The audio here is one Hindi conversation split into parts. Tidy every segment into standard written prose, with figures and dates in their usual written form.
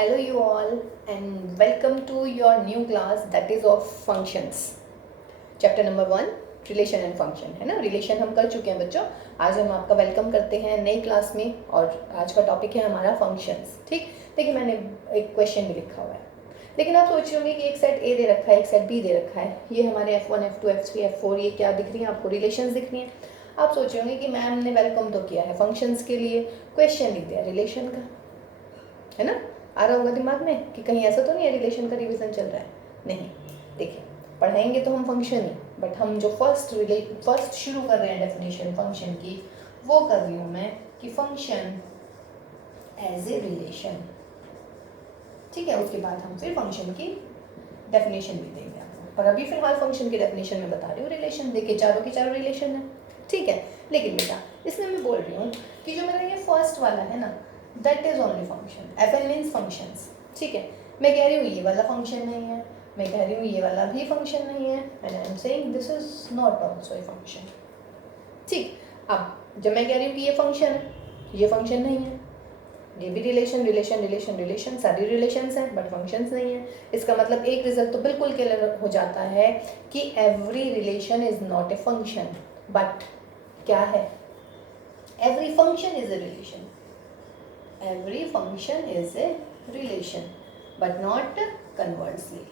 Hello you all and welcome to your new class that is of functions. Chapter number 1 relation and function है ना. रिलेशन हम कर चुके हैं बच्चों. आज हम आपका वेलकम करते हैं नई क्लास में और आज का टॉपिक है हमारा फंक्शंस. ठीक, देखिए मैंने एक क्वेश्चन भी लिखा हुआ है, लेकिन आप सोच रहे होंगे कि एक सेट ए दे रखा है, एक सेट बी दे रखा है. ये हमारे F1 F2 F3 F4 ये क्या दिख रही है आपको? रिलेशंस दिख रही हैं. आप सोच रहे होंगे कि मैम ने वेलकम तो किया है फंक्शंस के लिए, क्वेश्चन लिख दिया रिलेशन का, है ना. आ रहा होगा दिमाग में कि कहीं ऐसा तो नहीं है रिलेशन का रिवीजन चल रहा है. नहीं, देखिए पढ़ाएंगे तो हम फंक्शन ही, बट हम जो फर्स्ट शुरू कर रहे हैं डेफिनेशन फंक्शन की, वो कर रही हूँ मैं कि फंक्शन एज ए रिलेशन. ठीक है, उसके बाद हम फिर फंक्शन की डेफिनेशन भी देंगे आपको, पर अभी फिलहाल फंक्शन की डेफिनेशन में बता रही हूँ रिलेशन. देखिए चारों की चारों रिलेशन है. ठीक है, लेकिन बेटा इसमें मैं बोल रही हूँ कि जो मेरा ये फर्स्ट वाला है ना, that is only function. FN means functions. ठीक है, मैं कह रही हूँ ये वाला फंक्शन नहीं है, मैं कह रही हूँ ये वाला भी फंक्शन नहीं है, and I am saying this is not also a function. ठीक, अब जब मैं कह रही हूँ कि ये फंक्शन है, ये फंक्शन नहीं है, ये भी रिलेशन रिलेशन रिलेशन रिलेशन सारी रिलेशंस हैं बट फंक्शंस नहीं है, इसका मतलब एक रिजल्ट तो बिल्कुल क्लियर हो जाता है कि every relation is not a function. But क्या है? Every function is a relation. Every function is a relation, but not conversely.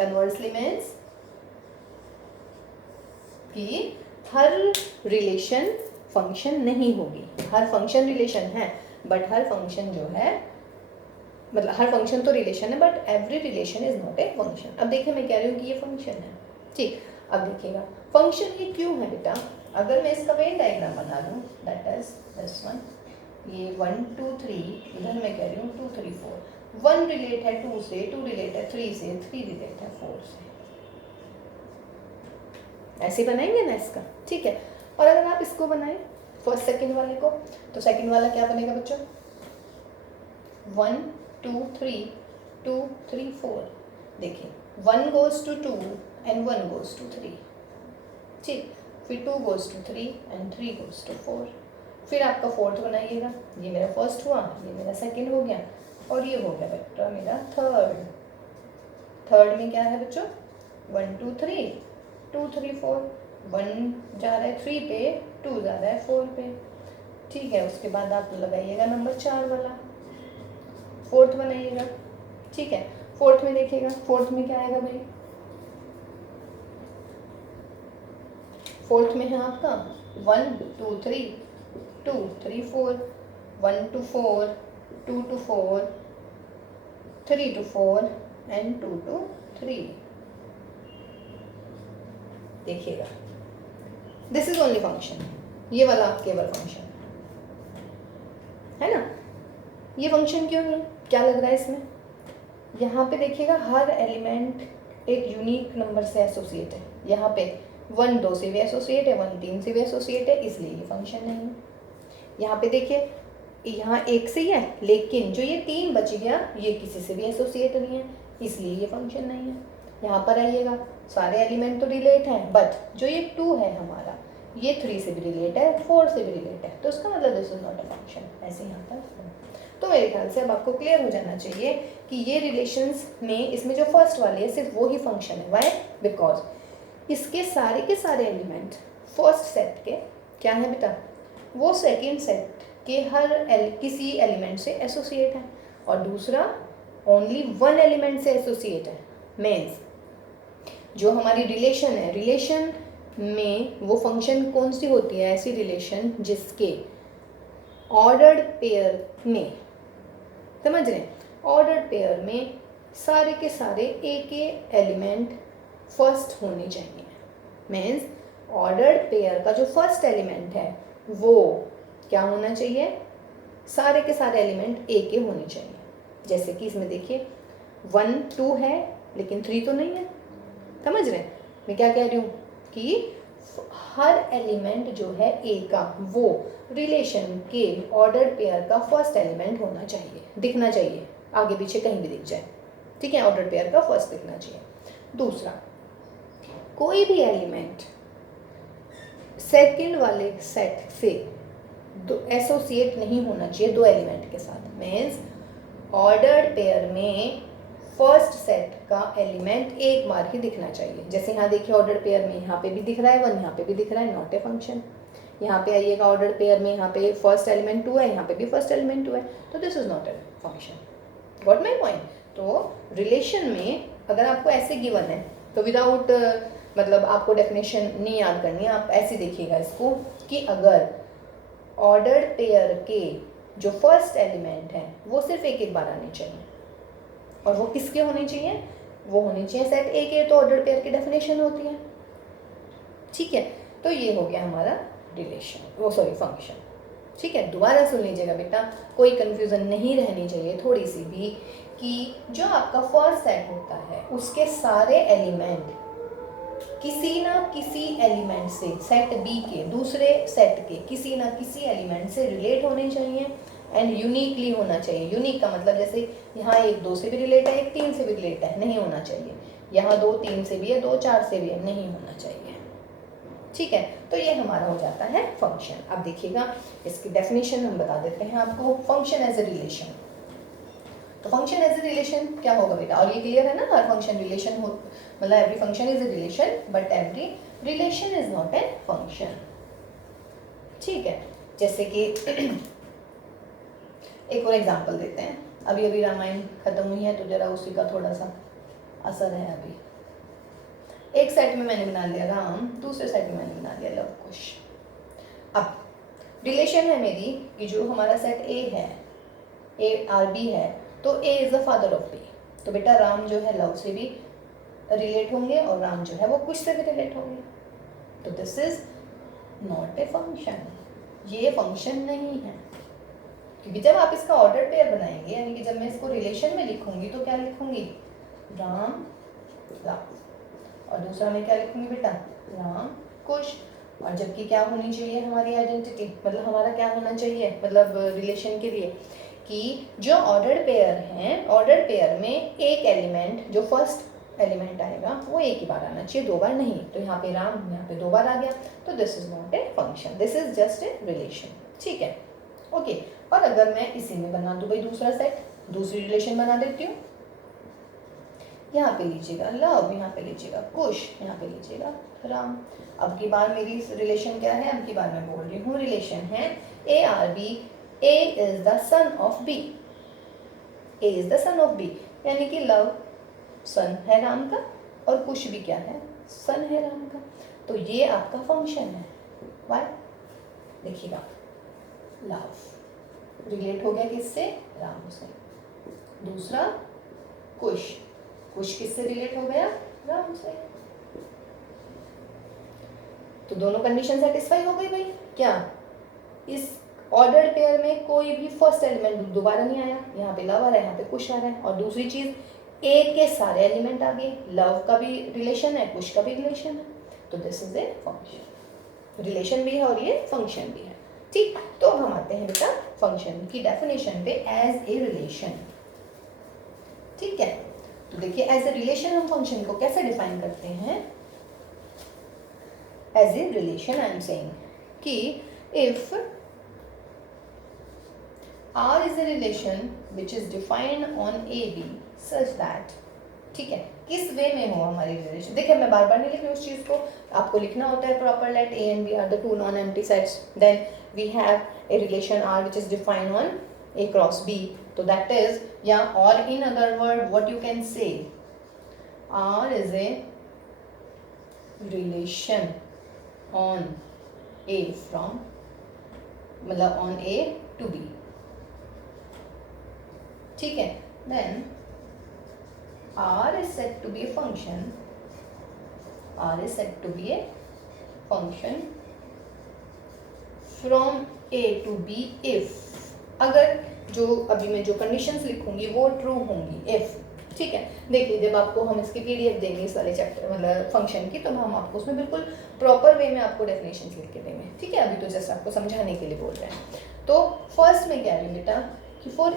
Conversely means कि हर रिलेशन फंक्शन नहीं होगी. हर फंक्शन रिलेशन है, बट हर फंक्शन जो है, मतलब हर फंक्शन तो रिलेशन है but every relation is not a function. अब देखिए मैं कह रही हूँ कि ये फंक्शन है. ठीक, अब देखिएगा फंक्शन ये क्यों है बेटा. अगर मैं इसका वेन डायग्राम बना दूँ, दैट इज दिस वन. ये 1 2 3, इधर मैं कह रही हूँ 2 3 4. 1 रिलेट है 2 से, 2 रिलेट है 3 से, 3 रिलेट है 4 से. ऐसे बनाएंगे ना इसका. ठीक है, और अगर आप इसको बनाएं फर्स्ट सेकंड वाले को, तो सेकंड वाला क्या बनेगा बच्चों? 1 2 3 2 3 4. देखिए 1 goes to 2 and 1 goes to 3. ठीक, फिर 2 goes to 3 and 3 goes to 4. फिर आपका फोर्थ बनाइएगा. ये मेरा फर्स्ट हुआ, ये मेरा सेकंड हो गया, और ये हो गया बेटा मेरा थर्ड. थर्ड में क्या है बच्चों? 1 2 3 2 3 4. 1 जा रहा है 3 पे, 2 जा रहा है 4 पे. ठीक है, उसके बाद आप लगाइएगा नंबर 4 वाला, फोर्थ बनाइएगा. ठीक है, फोर्थ में देखिएगा, फोर्थ में क्या आएगा भाई? फोर्थ में है आपका 1 2 3 2 3 4. 1 to 4, 2 to 4, 3 to 4 and 2 to 3. देखिएगा, दिस इज ओनली फंक्शन. ये वाला केवल फंक्शन है ना. ये फंक्शन क्यों नहीं? क्या लग रहा है इसमें? यहाँ पे देखिएगा हर एलिमेंट एक यूनिक नंबर से एसोसिएट है. यहाँ पे 1 2 से भी एसोसिएट है, 1 3 से भी एसोसिएट है, इसलिए ये फंक्शन नहीं है. यहाँ पे देखिए यहाँ 1 से ही है, लेकिन जो ये 3 बच गया ये किसी से भी एसोसिएट नहीं है, इसलिए ये फंक्शन नहीं है. यहाँ पर आइएगा, सारे एलिमेंट तो रिलेट हैं, बट जो ये 2 है हमारा, ये 3 से भी रिलेट है, 4 से भी रिलेट है, तो इसका मतलब this is not a function. ऐसे यहाँ पर तो मेरे ख्याल से अब आपको क्लियर हो जाना चाहिए कि ये रिलेशंस में इसमें जो फर्स्ट वाले है सिर्फ वो ही फंक्शन है. वाई? बिकॉज इसके सारे के सारे एलिमेंट फर्स्ट सेट के क्या है बेटा? वो सेकेंड सेट के किसी एलिमेंट से एसोसिएट है, और दूसरा ओनली 1 एलिमेंट से एसोसिएट है. मीन्स जो हमारी रिलेशन है, रिलेशन में वो फंक्शन कौन सी होती है? ऐसी रिलेशन जिसके ऑर्डर्ड पेयर में, समझ रहे हैं, ऑर्डर्ड पेयर में सारे के सारे एक एलिमेंट फर्स्ट होने चाहिए. मीन्स ऑर्डर्ड पेयर का जो फर्स्ट एलिमेंट है वो क्या होना चाहिए? सारे के सारे एलिमेंट एक ही होने चाहिए. जैसे कि इसमें देखिए 1 2 है लेकिन 3 तो नहीं है. समझ रहे हैं मैं क्या कह रही हूँ? कि हर एलिमेंट जो है ए का वो रिलेशन के ऑर्डर्ड पेयर का फर्स्ट एलिमेंट होना चाहिए, दिखना चाहिए, आगे पीछे कहीं भी दिख जाए. ठीक है, ऑर्डर्ड पेयर का फर्स्ट दिखना चाहिए. दूसरा, कोई भी एलिमेंट सेकंड वाले सेट से एसोसिएट नहीं होना चाहिए 2 एलिमेंट के साथ. मीन्स ऑर्डर्ड पेयर में फर्स्ट सेट का एलिमेंट एक बार ही दिखना चाहिए। जैसे यहाँ देखिए ऑर्डर्ड पेयर में यहाँ पे भी दिख रहा है 1, यहाँ पे भी दिख रहा है, नॉट ए फंक्शन। यहाँ पे आइएगा ऑर्डर्ड पेयर में, यहाँ पे फर्स्ट एलिमेंट 2 है, यहाँ पे भी फर्स्ट एलिमेंट 2 है, तो this is not a function. Got my point? तो रिलेशन में अगर आपको ऐसे गिवन है तो विदाउट मतलब आपको डेफिनेशन नहीं याद करनी, आप ऐसे देखिएगा इसको कि अगर ऑर्डर्ड पेयर के जो फर्स्ट एलिमेंट है वो सिर्फ एक एक बार आने चाहिए, और वो किसके होने चाहिए? वो होने चाहिए सेट ए के, तो ऑर्डर्ड पेयर की डेफिनेशन होती है। ठीक है, तो ये हो गया हमारा रिलेशन, वो सॉरी फंक्शन। ठीक है, दोबारा सुन लीजिएगा बेटा, कोई कंफ्यूजन नहीं रहनी चाहिए थोड़ी सी भी, कि जो आपका फर्स्ट सेट होता है उसके सारे एलिमेंट किसी ना किसी एलिमेंट से, सेट बी के दूसरे सेट के किसी ना किसी एलिमेंट से रिलेट होने चाहिए एंड यूनिकली होना चाहिए। यूनिक का मतलब जैसे यहाँ 1 2 से भी रिलेट है, 1 3 से भी रिलेट है, नहीं होना चाहिए। यहाँ 2 3 से भी है, 2 4 से भी है, नहीं होना चाहिए। ठीक है, तो ये हमारा हो जाता है फंक्शन। अब देखिएगा इसकी डेफिनेशन हम बता देते हैं आपको। फंक्शन एज ए रिलेशन, तो फंक्शन एज ए रिलेशन क्या होगा बेटा? और ये क्लियर है ना, हर फंक्शन रिलेशन हो, मतलब every function is a relation but every relation is not a function. ठीक है, जैसे कि एक और एग्जांपल देते हैं। अभी अभी रामायण खत्म हुई है तो जरा उसी का थोड़ा सा असर है। अभी एक सेट में मैंने बना लिया राम, दूसरे सेट में मैंने बना लिया लव कुश। अब रिलेशन है मेरी कि जो हमारा सेट ए है, ए आर बी है, तो A is the father of B, तो बेटा राम जो है लव से भी रिलेट होंगे और राम जो है वो कुश से भी रिलेट होंगे। तो this is not a function, ये फंक्शन नहीं है। क्योंकि जब आप इसका ऑर्डर पेयर बनाएंगे, यानी कि जब मैं इसको रिलेशन में लिखूंगी तो क्या लिखूंगी? राम लव, और दूसरा मैं क्या लिखूंगी बेटा? राम कुश। और जबकि क्या होनी चाहिए हमारी आइडेंटिटी, मतलब हमारा क्या होना चाहिए, मतलब रिलेशन के लिए, कि जो ऑर्डर्ड पेयर हैं, ऑर्डर्ड पेयर में एक एलिमेंट जो फर्स्ट एलिमेंट आएगा वो एक ही बार आना चाहिए, 2 बार नहीं। तो यहाँ पे राम यहाँ पे 2 बार आ गया, तो this is not a function, this is just a relation. ठीक है, ओके। और अगर मैं इसी में बना दूँ भाई दूसरा सेट, दूसरी रिलेशन बना देती हूँ। यहाँ पे लीजिएगा लव, यहाँ पे लीजिएगा कुश, यहाँ पे लीजिएगा राम। अब की बार मेरी रिलेशन क्या है? अब की बार मैं बोल रही हूँ रिलेशन है A R B, A is the son of B, A is the son of B, यानी कि लव सन है राम का और कुश भी क्या है? सन है राम का। तो ये आपका फंक्शन है। वाई? देखिएगा लव रिलेट हो गया किससे? राम से। दूसरा कुश, कुश किससे रिलेट हो गया? राम से। तो दोनों कंडीशन सेटिस्फाई हो गई भाई। क्या इस ऑर्डर्ड पेयर में कोई भी फर्स्ट एलिमेंट दोबारा नहीं आया? यहाँ पे लव आ रहा है, यहाँ पे कुश आ रहा है। और दूसरी चीज, ए के सारे एलिमेंट आ गए, लव का भी रिलेशन है, कुश का भी रिलेशन है, तो this is a function. Relation भी है और ये फंक्शन भी है। ठीक, तो अब हम आते हैं बेटा फंक्शन की डेफिनेशन पे एज ए रिलेशन। ठीक है, तो देखिए एज ए रिलेशन हम फंक्शन को कैसे डिफाइन करते हैं? As a relation I am saying कि if R is a relation which is defined on AB such that, ठीक है, किस वे में हो हमारी रिलेशन? देखिए मैं बार बार नहीं लिख रही उस चीज को, आपको लिखना होता है proper. Let A and B are the two non-empty sets, then we have a relation R which is defined on A cross B. So that is, yeah, or in other word what you can say, R is a relation on A from, मतलब on A to B। ठीक है, then R is said to be a function, R is said to be a function from A to B if, अगर जो अभी मैं जो कंडीशंस लिखूंगी वो ट्रू होंगी if। ठीक है, देखिए जब आपको हम इसकी PDF देंगे इस वाले चैप्टर मतलब फंक्शन की, तो हम आपको उसमें बिल्कुल प्रॉपर वे में आपको डेफिनेशंस लिख के देंगे। ठीक है, अभी तो जस्ट आपको समझाने के लिए बोल रहे हैं। तो फर्स्ट में क्या है बेटा कि for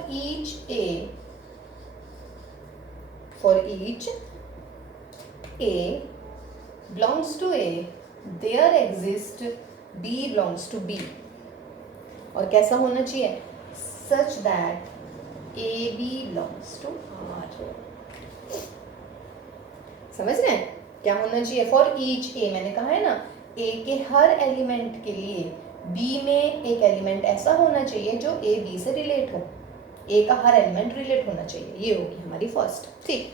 each A belongs to A, there exists B belongs to B। और कैसा होना चाहिए? such that A B belongs to R. समझ रहे हैं क्या होना चाहिए? फॉर ईच ए, मैंने कहा है ना ए के हर एलिमेंट के लिए बी में एक एलिमेंट ऐसा होना चाहिए जो ए बी से रिलेट हो। ए का हर एलिमेंट रिलेट होना चाहिए, ये होगी हमारी फर्स्ट। ठीक,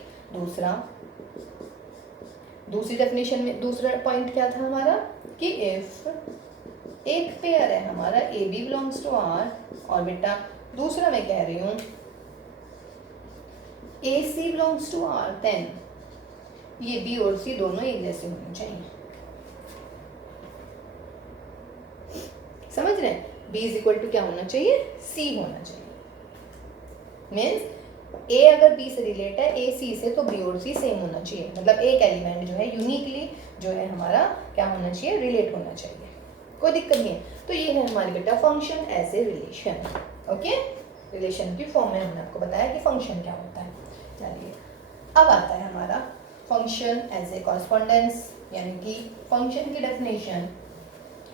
दूसरी डेफिनेशन में दूसरा पॉइंट क्या था हमारा कि इफ एक पेयर है हमारा A B belongs to R, और बेटा दूसरा मैं कह रही हूँ A C belongs to R, then ये बी और सी दोनों एक जैसे होने चाहिए। समझ रहे हैं? बी इज इक्वल टू क्या होना चाहिए? सी होना चाहिए। मीन्स ए अगर बी से रिलेट है ए सी से, तो बी और सी सेम होना चाहिए। मतलब एक एलिमेंट जो है यूनिकली जो है हमारा क्या होना चाहिए? रिलेट होना चाहिए। कोई दिक्कत नहीं है। तो ये है हमारी बेटा function as a relation. Okay, relation की फॉर्म में हमने आपको बताया कि फंक्शन क्या होता है। चलिए अब आता है हमारा फंक्शन एज ए कॉरस्पॉन्डेंस, यानी कि फंक्शन की डेफिनेशन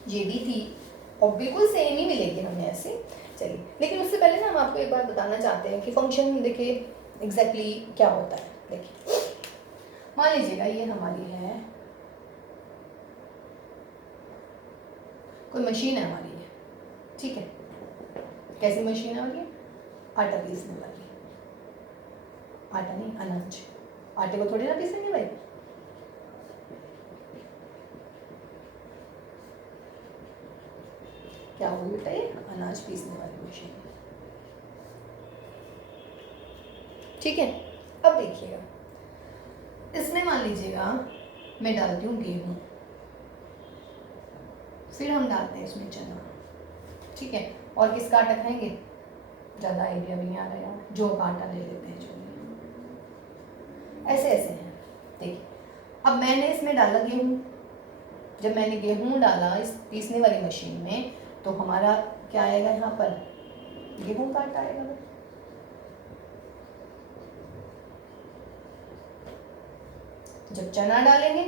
ये भी थी और बिल्कुल सेम ही मिलेगी हमें ऐसे। चलिए, लेकिन उससे पहले ना हम आपको एक बात बताना चाहते हैं कि फंक्शन देखिए एग्जैक्टली क्या होता है। देखिए मान लीजिएगा ये हमारी है कोई मशीन है हमारी है, ठीक है। कैसी मशीन है हमारी? आटा पीसने वाली। आटा नहीं, अनाज। आटे को थोड़ी ना पीसेंगे भाई। क्या होगी बेटा? ये अनाज पीसने वाली मशीन, ठीक है। अब देखिएगा इसमें मान लीजिएगा मैं डालती हूँ गेहूँ, फिर हम डालते हैं इसमें चना, ठीक है। और किसका आटा खाएंगे? ज़्यादा आइडिया भी नहीं आ रहा यार, जो का आटा ले लेते हैं। जो ऐसे ऐसे हैं। देखिए अब मैंने इसमें डाला गेहूँ, जब मैंने गेहूँ डाला इस पीसने वाली मशीन में, तो हमारा क्या आएगा यहाँ पर? गेहूँ का आटा आएगा। जब चना डालेंगे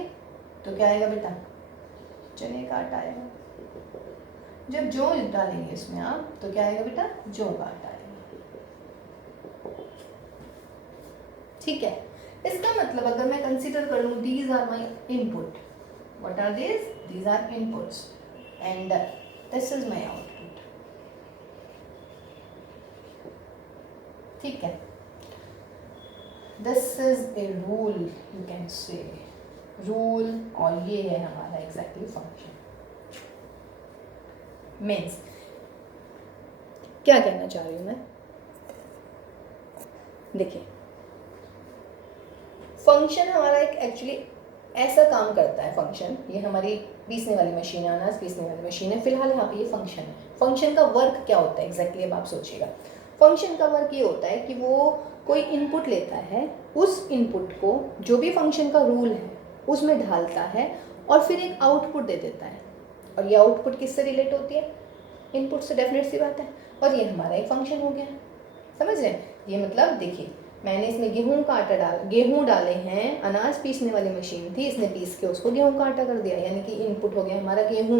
तो क्या आएगा बेटा? चने का आटा आएगा। जब जौ डालेंगे इसमें आप, तो क्या आएगा बेटा? जौ का आटा आएगा, ठीक है। इसका मतलब अगर मैं कंसीडर कर लूँ, these are my input. What are these? These are inputs and this is my output, ठीक है। This is a rule, you can say rule, और ये है हमारा एग्जैक्टली फंक्शन। मीन्स क्या कहना चाह रही हूँ मैं? देखिए फंक्शन हमारा एक एक्चुअली ऐसा काम करता है। फंक्शन ये हमारी पीसने वाली मशीन है, अनाज पीसने वाली मशीन है। फिलहाल यहाँ पे ये फंक्शन है। फंक्शन का वर्क क्या होता है एग्जैक्टली? अब आप सोचिएगा। फंक्शन का वर्क ये होता है कि वो कोई इनपुट लेता है, उस इनपुट को जो भी फंक्शन का रूल है उसमें ढालता है, और फिर एक आउटपुट दे देता है। और ये आउटपुट किससे रिलेट होती है? इनपुट से, डेफिनेट सी बात है। और ये हमारा एक फंक्शन हो गया, समझ रहे हैं? ये मतलब देखिए मैंने इसमें गेहूं का आटा गेहूं डाले हैं, अनाज पीसने वाली मशीन थी, इसने पीस के उसको गेहूं का आटा कर दिया, यानी कि इनपुट हो गया हमारा गेहूं।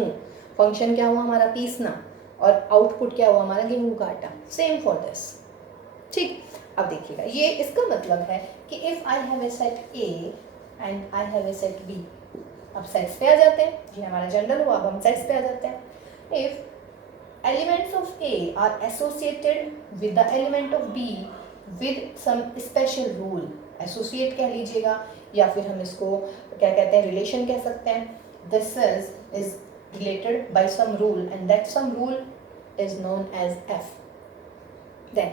फंक्शन क्या हुआ हमारा? पीसना। और आउटपुट क्या हुआ हमारा? गेहूं का आटा। सेम फॉर दिस, ठीक। अब देखिएगा ये इसका मतलब है कि if I have a set A and I have a set B. अब सेट्स पे आ जाते हैं, ये हमारा जनरल हुआ। अब हम सेट्स पे आ जाते हैं। If elements of A are associated with the element of B with some special rule, associate कह लीजिएगा, या फिर हम इसको क्या कहते हैं? रिलेशन कह सकते हैं। This is related by some rule and that some rule is known as F. Then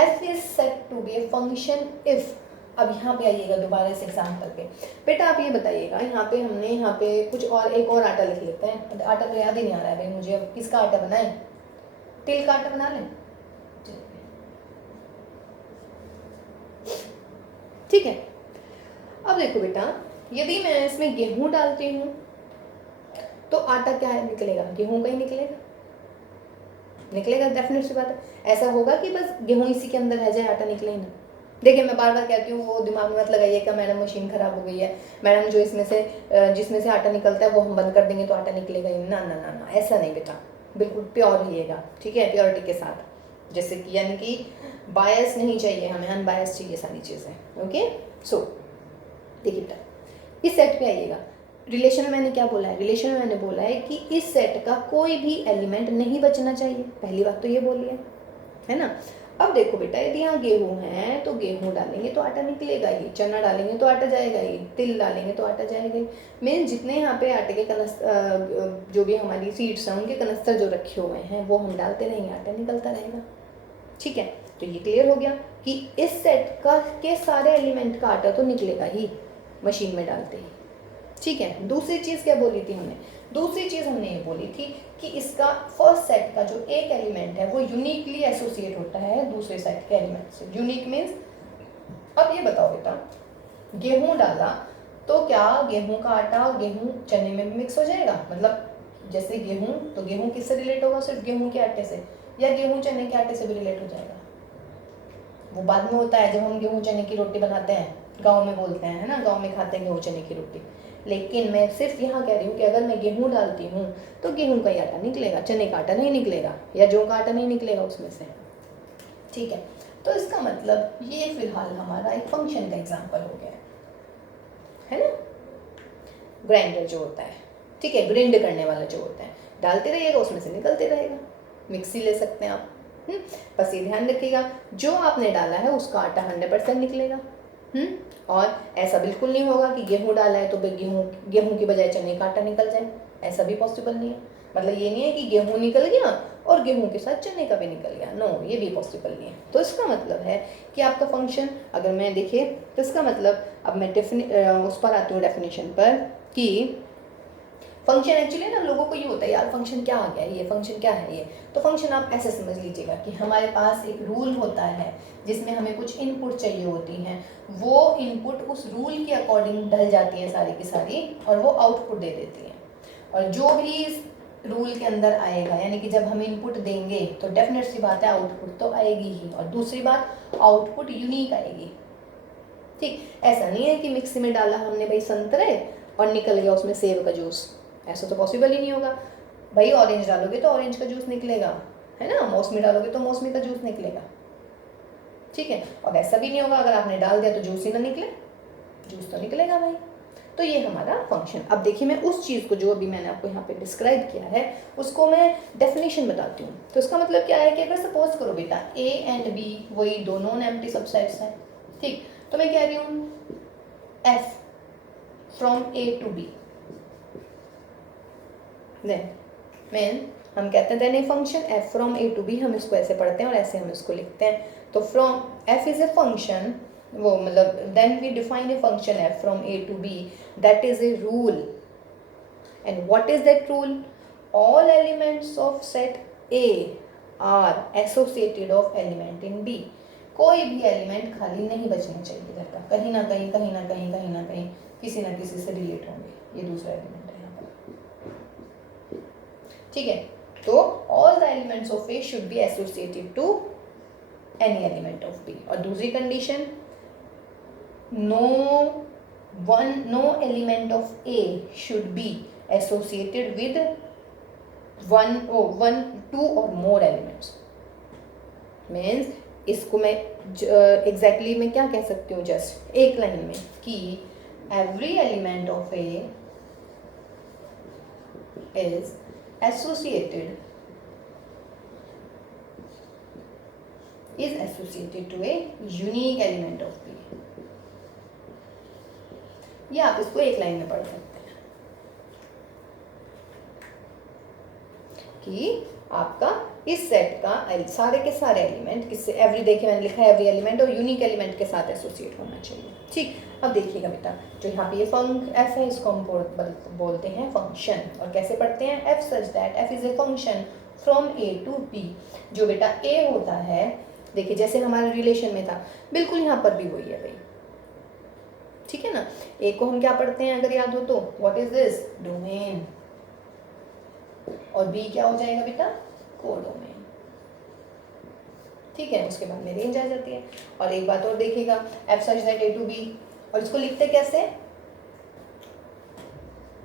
F is said to be a function if। अब यहाँ पे आइएगा दोबारा इस एग्जाम्पल पे। बेटा आप ये बताइएगा, यहाँ पे हमने यहाँ पे कुछ और एक और आटा लिख लेते हैं। आटा तो याद ही नहीं आ रहा है भाई मुझे। अब किसका आटा बनाएं? तिल का आटा बना लें, ठीक है। अब देखो बेटा, यदि मैं इसमें गेहूं डालती हूँ तो आटा क्या निकलेगा? गेहूं का ही निकलेगा, डेफिनेट सी बात है। ऐसा होगा कि बस गेहूं इसी के अंदर रह जाए, आटा निकले ही ना। देखिए मैं बार बार कहती हूँ, वो दिमाग में मत लगाइएगा मैडम मशीन ख़राब हो गई है, मैडम जो जिसमें से आटा निकलता है वो हम बंद कर देंगे तो आटा निकलेगा ही ना। ना ना ना, ऐसा नहीं बेटा, बिल्कुल प्योर रहिएगा, ठीक है, प्योरिटी के साथ। जैसे कि यानी कि बायस नहीं चाहिए हमें, अनबायस चाहिए सारी चीज़ें। ओके, सो देखिए बेटा, इस सेट पे आइएगा। रिलेशन में मैंने क्या बोला है, रिलेशन में मैंने बोला है कि इस सेट का कोई भी एलिमेंट नहीं बचना चाहिए, पहली बात तो ये बोली है ना। अब देखो बेटा, यदि यहाँ गेहूँ है तो गेहूँ डालेंगे तो आटा निकलेगा ही, चना डालेंगे तो आटा जाएगा ही, तिल डालेंगे तो आटा जाएगा ही। मीन जितने यहाँ पे आटे के जो भी हमारी सीड्स हैं उनके कनस्तर जो रखे हुए हैं वो हम डालते रहेंगे, आटा निकलता रहेगा। ठीक है, तो ये क्लियर हो गया कि इस सेट का के सारे एलिमेंट का आटा तो निकलेगा ही मशीन में डालते ही। ठीक है, दूसरी चीज़ क्या बोली थी हमने, दूसरी चीज़ हमने ये बोली थी कि इसका फर्स्ट सेट का जो एक एलिमेंट है वो यूनिकली एसोसिएट होता है दूसरे सेट के एलिमेंट से। यूनिक मीन्स, अब ये बताओ बेटा, गेहूं डाला तो क्या गेहूं का आटा और गेहूं चने में भी मिक्स हो जाएगा? मतलब जैसे गेहूं, तो गेहूं किससे रिलेट होगा? सिर्फ गेहूं के आटे से, या गेहूं चने के आटे से भी रिलेट हो जाएगा? वो बाद में होता है जब हम गेहूं चने की रोटी बनाते हैं, गाँव में बोलते हैं, है ना, गाँव में खाते हैं गेहूं चने की रोटी। लेकिन मैं सिर्फ यहाँ कह रही हूँ कि अगर मैं गेहूँ डालती हूँ तो गेहूँ का ही आटा निकलेगा, चने का आटा नहीं निकलेगा, या जौ का आटा नहीं निकलेगा उसमें से। ठीक है, तो इसका मतलब ये फिलहाल हमारा एक फंक्शन का एग्जाम्पल हो गया है ना। ग्राइंडर जो होता है, ठीक है, ग्राइंड करने वाला जो होता है, डालते रहिएगा उसमें से निकलते रहेगा। मिक्सी ले सकते हैं आप। बस ये ध्यान रखिएगा, जो आपने डाला है उसका आटा 100% निकलेगा। और ऐसा बिल्कुल नहीं होगा कि गेहूं डाला है तो गेहूं की बजाय चने का आटा निकल जाए, ऐसा भी पॉसिबल नहीं है। मतलब ये नहीं है कि गेहूं निकल गया और गेहूं के साथ चने का भी निकल गया, नो, ये भी पॉसिबल नहीं है। तो इसका मतलब है कि आपका फंक्शन, अगर मैं देखे तो इसका मतलब, अब मैं उस पर आती हूँ डेफिनेशन पर, कि फंक्शन एक्चुअली ना लोगों को ये होता है यार फंक्शन क्या आ गया, ये फंक्शन क्या है ये। तो फंक्शन आप ऐसे समझ लीजिएगा कि हमारे पास एक रूल होता है जिसमें हमें कुछ इनपुट चाहिए होती हैं, वो इनपुट उस रूल के अकॉर्डिंग ढल जाती है सारी की सारी, और वो आउटपुट दे देती है। और जो भी इस रूल के अंदर आएगा, यानी कि जब हम इनपुट देंगे तो डेफिनेट सी बात है आउटपुट तो आएगी ही, और दूसरी बात आउटपुट यूनिक आएगी। ठीक, ऐसा नहीं है कि मिक्सी में डाला हमने भाई संतरे और निकल गया उसमें सेब का जूस, ऐसा तो पॉसिबल ही नहीं होगा। भाई ऑरेंज डालोगे तो ऑरेंज का जूस निकलेगा, है ना, मौसमी डालोगे तो मौसमी का जूस निकलेगा। ठीक है, और ऐसा भी नहीं होगा अगर आपने डाल दिया तो जूस ही ना निकले, जूस तो निकलेगा भाई। तो ये हमारा फंक्शन। अब देखिए, मैं उस चीज़ को जो अभी मैंने आपको यहाँ पे डिस्क्राइब किया है उसको मैं डेफिनेशन बताती हूँ। तो इसका मतलब क्या है कि अगर सपोज करो बेटा ए एंड बी वही दो नॉन एम्प्टी सबसेट्स हैं, ठीक, तो मैं कह रही हूँ F from A to B, then man हम कहते हैं then a function F from A to B, हम इसको ऐसे पढ़ते हैं और ऐसे हम इसको लिखते हैं। तो from F is a function, वो मतलब then we define a function F from A to B, that is a rule. And what is that rule? All elements of set A are associated of element in B. कोई भी एलिमेंट खाली नहीं बचना चाहिए इधर का, कहीं ना कहीं कहीं ना कहीं कहीं ना कहीं किसी ना किसी से रिलेट होंगे। ये दूसरा एलिमेंट है यहाँ पर, ठीक है। तो all the elements of A should be associated to any element of B. और दूसरी condition, no element of A should be associated with two or more elements. Means इसको मैं exactly मैं क्या कह सकती हूँ, जस्ट एक लाइन में, कि every element of A is associated to a unique element of B. या आप इसको एक लाइन में पढ़ सकते हैं कि आपका इस सेट का सारे के सारे एलिमेंट किससे, एवरी, देखिए मैंने लिखा है एवरी एलिमेंट, और यूनिक एलिमेंट के साथ एसोसिएट होना चाहिए। ठीक, अब देखिएगा बेटा, जो यहाँ पे ये एफ है इसको हम बोलते हैं फंक्शन। और कैसे पढ़ते हैं? F such that F is a function from A to B. जो बेटा ए होता है, देखिए जैसे हमारे रिलेशन में था, बिल्कुल यहाँ पर भी वही है भाई, ठीक है ना। ए को हम क्या पढ़ते हैं अगर याद हो तो, व्हाट इज दिस? डोमेन। और बी क्या हो जाएगा बेटा? कोडोमेन। ठीक है, उसके बाद में रेंज आ जाती है। और एक बात और देखिएगा, F such that A to B, और इसको लिखते कैसे?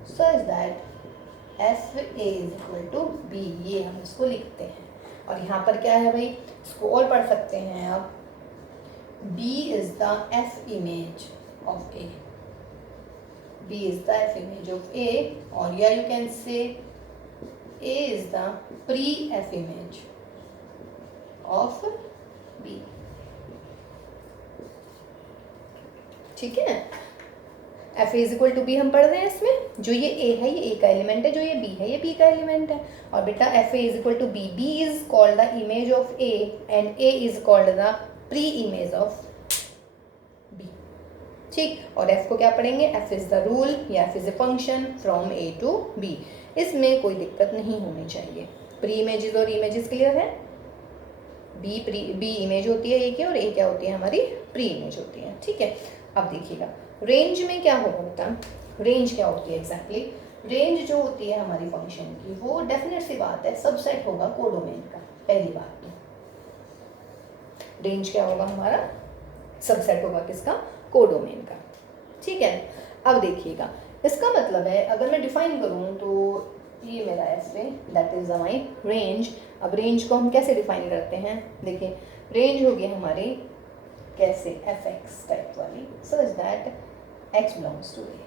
Such that F is equal to B, ये हम इसको लिखते हैं। और यहाँ पर क्या है भाई, इसको और पढ़ सकते हैं आप, B is the F image of A. B is the F image of A, or yeah, you can say A is the pre-F image of B. ठीक है, F is equal to B हम पढ़ रहे हैं इसमें, जो ये A है ये A का एलिमेंट है, जो ये B है ये B का एलिमेंट है। और बेटा F is equal to B, B is called the image of A and A is called the pre image of B। ठीक, और F को क्या पढ़ेंगे, F इज द रूल या F is a function from A to B। इसमें कोई दिक्कत नहीं होनी चाहिए। प्री इमेजेस और इमेजेस क्लियर है, बी इमेज होती है A की और A क्या होती है हमारी प्री इमेज होती है। ठीक है, अब देखिएगा रेंज में क्या होगा बेटा, रेंज क्या होती है एग्जैक्टली, रेंज जो होती है हमारी फंक्शन की वो डेफिनेट सी बात है सबसेट होगा कोडोमेन का। पहली बात तो रेंज क्या होगा हमारा, सबसेट होगा किसका, कोडोमेन का। ठीक है, अब देखिएगा इसका मतलब है अगर मैं डिफाइन करूं तो ये मेरा एफ है, दैट इज माई रेंज। अब रेंज को हम कैसे डिफाइन करते हैं, देखिए रेंज होगी हमारी कैसे, एफ एक्स टाइप वाली, such that X belongs to A.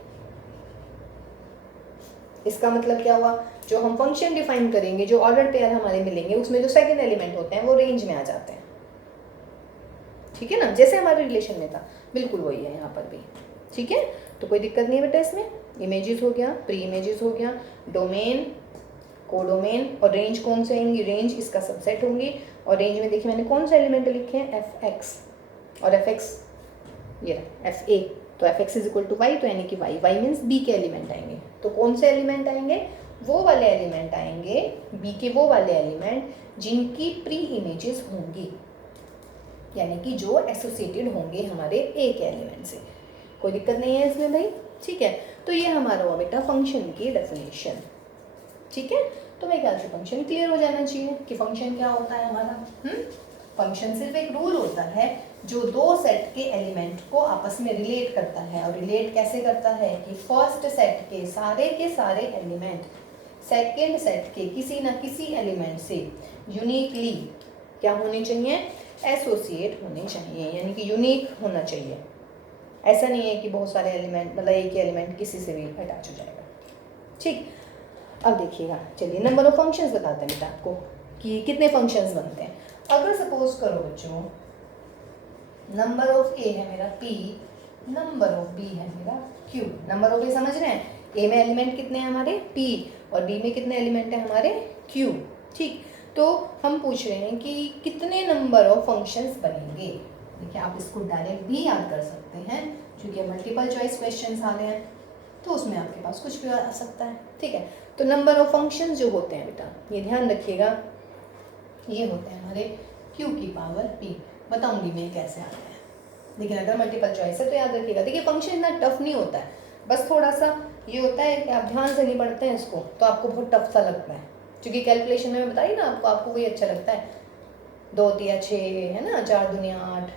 इसका मतलब क्या हुआ, जो हम फंक्शन डिफाइन करेंगे, जो ऑर्डर पेयर हमारे मिलेंगे उसमें जो सेकंड एलिमेंट होते हैं वो रेंज में आ जाते हैं। ठीक है ना, जैसे हमारे रिलेशन में था बिल्कुल वही है यहाँ पर भी। ठीक है, तो कोई दिक्कत नहीं बेटा इसमें। इमेजेस हो गया, प्री इमेजेस हो गया, डोमेन, कोडोमेन, और रेंज कौन से आएंगी, रेंज इसका सबसेट होंगी। और रेंज में देखिए मैंने कौन से एलिमेंट लिखे हैं, एफ एक्स और एफ एक्स ये एफ ए, तो F X is equal to Y, तो यानी कि वाई, वाई मीन्स बी के एलिमेंट आएंगे। तो कौन से एलिमेंट आएंगे, वो वाले एलिमेंट आएंगे बी के, वो वाले एलिमेंट जिनकी प्री इमेजेस होंगी, यानी कि जो एसोसिएटेड होंगे हमारे ए के एलिमेंट से। कोई दिक्कत नहीं है इसमें भाई। ठीक है, तो ये हमारा हुआ बेटा फंक्शन की डेफिनेशन। ठीक है, तो मेरे ख्याल से फंक्शन क्लियर हो जाना चाहिए कि फंक्शन क्या होता है हमारा। फंक्शन सिर्फ एक रूल होता है जो दो सेट के एलिमेंट को आपस में रिलेट करता है। और रिलेट कैसे करता है कि फर्स्ट सेट के सारे एलिमेंट सेकेंड सेट के किसी ना किसी एलिमेंट से यूनिकली क्या होने चाहिए, एसोसिएट होने चाहिए, यानी कि यूनिक होना चाहिए। ऐसा नहीं है कि बहुत सारे एलिमेंट, मतलब एक ही एलिमेंट किसी से भी अटैच हो जाएगा। ठीक, अब देखिएगा, चलिए नंबर ऑफ फंक्शंस बताते हैं बेटा आपको कि कितने फंक्शंस बनते हैं। अगर सपोज करो बच्चों नंबर ऑफ ए है मेरा p, नंबर ऑफ b है मेरा q। नंबर ऑफ ए समझ रहे हैं, a में एलिमेंट कितने हैं हमारे p और b में कितने एलिमेंट हैं हमारे q। ठीक, तो हम पूछ रहे हैं कि कितने नंबर ऑफ फंक्शंस बनेंगे। देखिए आप इसको डायरेक्ट भी याद कर सकते हैं क्योंकि मल्टीपल चॉइस क्वेश्चंस आ गए हैं तो उसमें आपके पास कुछ भी आ सकता है। ठीक है, तो नंबर ऑफ फंक्शंस जो होते हैं बेटा ये ध्यान रखिएगा, ये होते हैं हमारे q की पावर p। बताऊंगी मैं कैसे आते हैं, लेकिन अगर मल्टीपल चॉइस है तो याद रखिएगा। देखिए फंक्शन इतना टफ नहीं होता है, बस थोड़ा सा ये होता है कि आप ध्यान से नहीं पढ़ते हैं इसको तो आपको बहुत टफ सा लगता है, क्योंकि कैलकुलेशन में बताइए ना आपको वही अच्छा लगता है, 2 3 6 है ना, 4 दूनिया 8,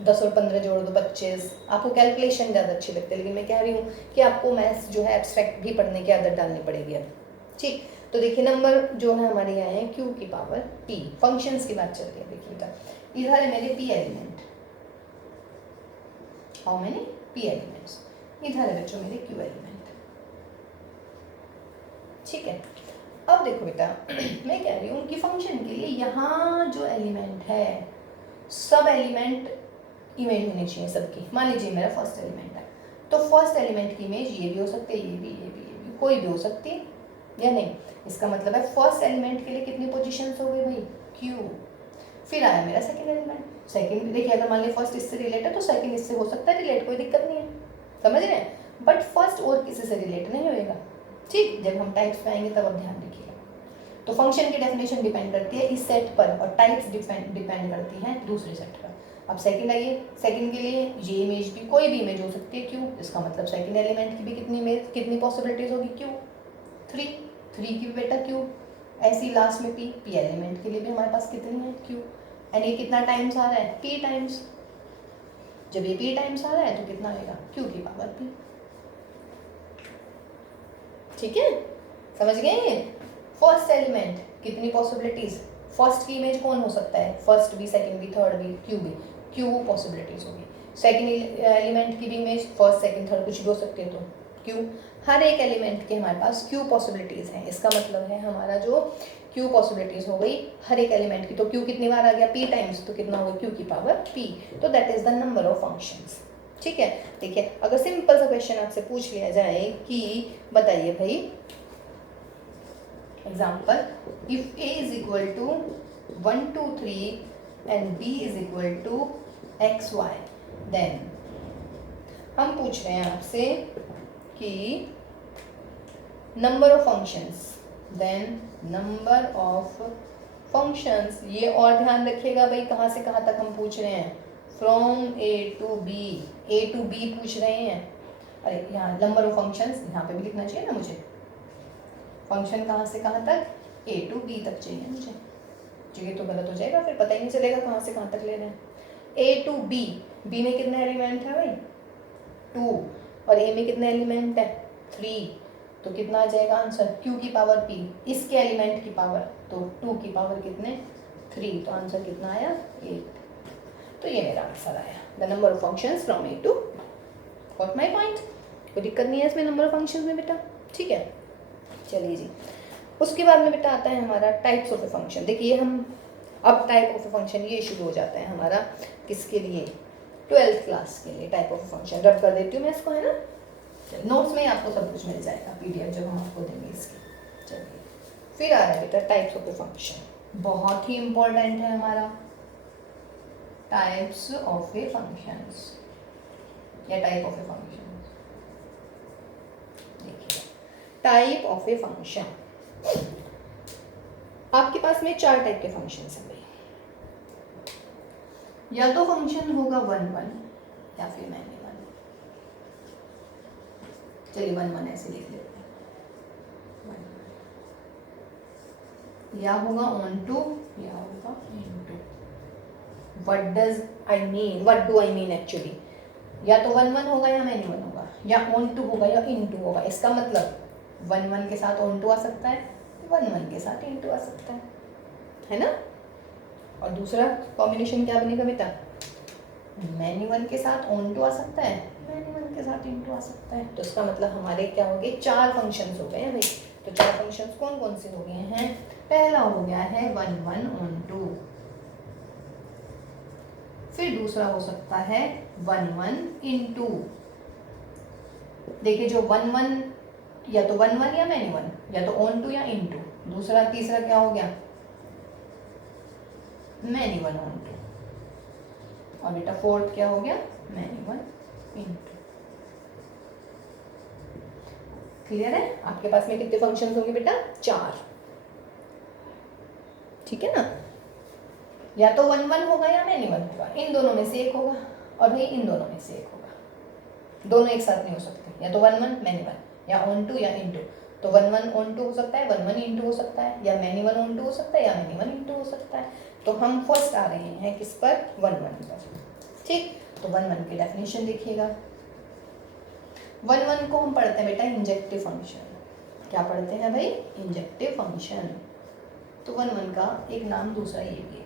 10 और 15 जोड़ दो 25, आपको कैलकुलेशन ज़्यादा अच्छी लगती है। लेकिन मैं कह रही हूँ कि आपको मैथ्स जो है एब्स्ट्रैक्ट भी पढ़ने की आदत डालनी पड़ेगी अब। ठीक, तो देखिए नंबर जो है हमारे यहाँ है q की पावर p। फंक्शंस की बात चल रही है, देखिएगा इधर है मेरे p element, how many p elements, इधर है बच्चों मेरे q एलिमेंट। ठीक है, अब देखो बेटा मैं कह रही हूँ कि फंक्शन के लिए यहाँ जो एलिमेंट है सब एलिमेंट इमेज होनी चाहिए सबकी। मान लीजिए मेरा फर्स्ट एलिमेंट है तो फर्स्ट एलिमेंट की इमेज ये भी हो सकती है, ये भी कोई भी हो सकती है या नहीं। इसका मतलब है फर्स्ट एलिमेंट के लिए कितनी पोजीशंस हो गई भाई, q। फिर आया मेरा सेकंड एलिमेंट, सेकंड देखिए अगर मान लीजिए फर्स्ट इससे रिलेट है तो सेकंड इससे हो सकता है रिलेट, कोई दिक्कत नहीं है, समझ रहे हैं। बट फर्स्ट और किसी से रिलेट नहीं होएगा। ठीक, जब हम टाइप्स पे आएंगे तब अब ध्यान रखिएगा। तो फंक्शन की डेफिनेशन डिपेंड करती है इस सेट पर और टाइप्स डिपेंड करती हैं दूसरे सेट पर। अब सेकंड आइए, सेकंड के लिए ये इमेज भी कोई भी इमेज हो सकती है q। इसका मतलब सेकंड एलिमेंट की भी कितनी पॉसिबिलिटीज होगी, q 3 की भी बेटा q। ऐसी लास्ट में p एलिमेंट के लिए भी हमारे पास कितनी है q, यानी कितना टाइम्स आ रहा है p टाइम्स। जब ये p टाइम्स आ रहा है तो कितना आएगा q की पावर p। ठीक है, समझ गए। फर्स्ट एलिमेंट कितनी पॉसिबिलिटीज, फर्स्ट की इमेज कौन हो सकता है, फर्स्ट भी, सेकंड भी, थर्ड भी, क्यू पॉसिबिलिटीज होगी। सेकंड एलिमेंट की भी इमेज फर्स्ट सेकंड थर्ड कुछ भी हो सकती है, तो क्यू, हर एक एलिमेंट के हमारे पास क्यू पॉसिबिलिटीज हैं। इसका मतलब है हमारा जो क्यू पॉसिबिलिटीज हो गई हर एक एलिमेंट की, तो क्यू कितनी बार आ गया, p टाइम्स, तो कितना होगा क्यू की पावर p, तो that is the number of functions. ठीक है, देखिए अगर सिंपल सा क्वेश्चन आपसे पूछ लिया जाए कि बताइए भाई, example, if a is equal to 1 2 3 and b is equal to xy, then हम पूछ रहे हैं आपसे कि number of functions, then number of functions, ये और ध्यान रखिएगा भाई कहाँ से कहाँ तक हम पूछ रहे हैं, फ्रॉम a टू b पूछ रहे हैं। अरे यहाँ नंबर ऑफ फंक्शंस यहाँ पे भी लिखना चाहिए ना मुझे, फंक्शन कहाँ से कहाँ तक, a टू b तक चाहिए मुझे, ये तो गलत हो जाएगा, फिर पता ही नहीं चलेगा कहाँ से कहाँ तक ले रहे हैं। a टू b में कितने एलिमेंट है भाई 2, और a में कितने एलिमेंट है 3, तो कितना आ जाएगा आंसर, q की पावर p, इसके एलिमेंट की पावर, तो 2 की पावर कितने 3, तो आंसर कितना आया 8। तो ये मेरा आंसर आया, the number of functions from a to, got my point, कोई दिक्कत नहीं है इसमें नंबर ऑफ फंक्शंस में बेटा। ठीक है, चलिए जी, उसके बाद में बेटा आता है हमारा टाइप्स ऑफ ए फंक्शन। देखिए हम अब टाइप ऑफ ए फंक्शन ये शुरू हो जाता है हमारा किसके लिए, 12th क्लास के लिए। टाइप ऑफ फंक्शन रब कर देती हूँ मैं इसको, है ना, नोट्स में आपको सब कुछ मिल जाएगा, पीडीएफ जब हम आपको देंगे इसकी। चलिए फिर आ रहा है बेटा टाइप्स ऑफ ए फंक्शन, बहुत ही इंपॉर्टेंट है हमारा, टाइप्स ऑफ ए फंक्शंस या टाइप ऑफ ए फंक्शन। देखिए टाइप ऑफ ए फंक्शन, आपके पास में 4 टाइप के फंक्शंस हैं भाई, या तो फंक्शन होगा 1 1 या फिर मैनी 1। चलिए 1 1 ऐसे लिख लेते हैं, या होगा ऑन टू या होगा into. What do I mean actually, या तो 1 1 होगा या मैनी 1 होगा, या ऑन टू होगा या इनटू होगा। इसका मतलब 1 1 के साथ ऑन टू आ सकता है, 1 1 के साथ इनटू आ सकता है ना। और दूसरा कॉम्बिनेशन क्या बनेगा बेटा, मैनी 1 के साथ ऑन टू आ सकता है, मैनी 1 के साथ इनटू आ सकता है। तो इसका मतलब हमारे क्या हो गए, 4 फंक्शंस हो गए हैं भाई। तो 4 फंक्शंस कौन कौन से हो गए हैं, पहला हो गया है 1 1 ऑन टू, फिर दूसरा हो सकता है 1 1 इनटू। देखिए जो 1 1 या तो 1 1 या मैनी 1, या तो ऑन टू या इनटू। दूसरा तीसरा क्या हो गया, मैनी 1 ऑन टू, और बेटा फोर्थ क्या हो गया, मैनी 1 इनटू। क्लियर है, आपके पास में कितने फंक्शंस होंगे बेटा, 4। ठीक है ना, या तो 1 1 होगा या मैनी 1 होगा, इन दोनों में से एक होगा, और भाई इन दोनों में से एक होगा, दोनों एक साथ नहीं हो सकते, या तो 1 1 मैनी 1, या ऑन टू या इनटू। तो 1 1 ऑन टू हो सकता है, 1 1 इनटू हो सकता है, या मैनी 1 ऑन टू हो सकता है, या मैनी 1 इनटू हो सकता है। तो हम फर्स्ट आ रहे हैं किस पर, 1 1 पर। ठीक, तो 1 1 की डेफिनेशन देखिएगा। 1 1 को हम पढ़ते हैं बेटा इंजेक्टिव फंक्शन। क्या पढ़ते हैं भाई, इंजेक्टिव फंक्शन। तो 1 1 का एक नाम दूसरा ये भी है,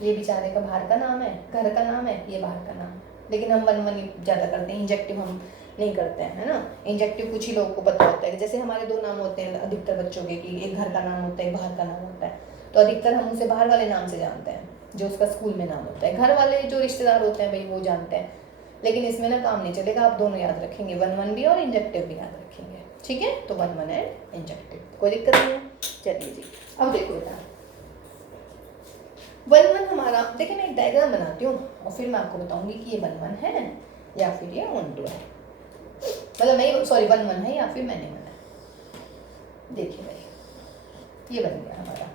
ये बेचारे का बाहर का नाम है, घर का नाम है, ये बाहर का नाम है, लेकिन हम 1 1 ज़्यादा करते हैं, इंजेक्टिव हम नहीं करते हैं, है ना। इंजेक्टिव कुछ ही लोगों को पता होता है, जैसे हमारे 2 नाम होते हैं अधिकतर बच्चों के, कि एक घर का नाम होता है, एक बाहर का नाम होता है। तो अधिकतर हम उसे बाहर वाले नाम से जानते हैं, जो उसका स्कूल में नाम होता है। घर वाले जो रिश्तेदार होते हैं भाई वो जानते हैं, लेकिन इसमें ना काम नहीं चलेगा, आप दोनों याद रखेंगे, 1 1 भी और इंजेक्टिव भी याद रखेंगे। ठीक है, तो 1 1 एंड इंजेक्टिव, कोई दिक्कत नहीं है। चलिए जी, अब देखो बेटा 1 1 हमारा, देखिए मैं एक डायग्राम बनाती हूँ और फिर मैं आपको बताऊंगी कि ये 1 1 है या फिर ये ऑन टू है, मतलब नहीं सॉरी 1 1 है या फिर मैंने 1 है। देखिए भाई ये बन गया हमारा,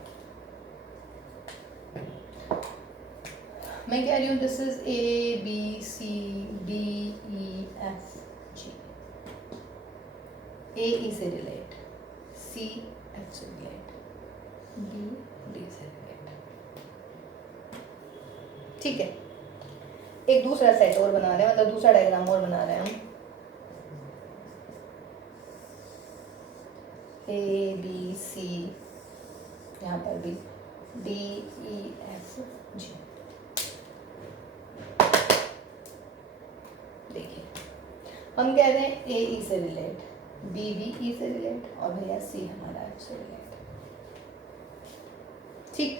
मैं कह रही हूँ this is A B C D E F G, A E से रिलेट, C F से रिलेट, B D से रिलेट। ठीक है, एक दूसरा सेट और बना रहे हैं, मतलब दूसरा डायग्राम और बना रहे हैं हम। A B C, यहाँ पर भी D E F G। देखिए हम कह रहे हैं A E से रिलेट, B भी E से रिलेट और भैया C हमारा F से रिलेट। ठीक,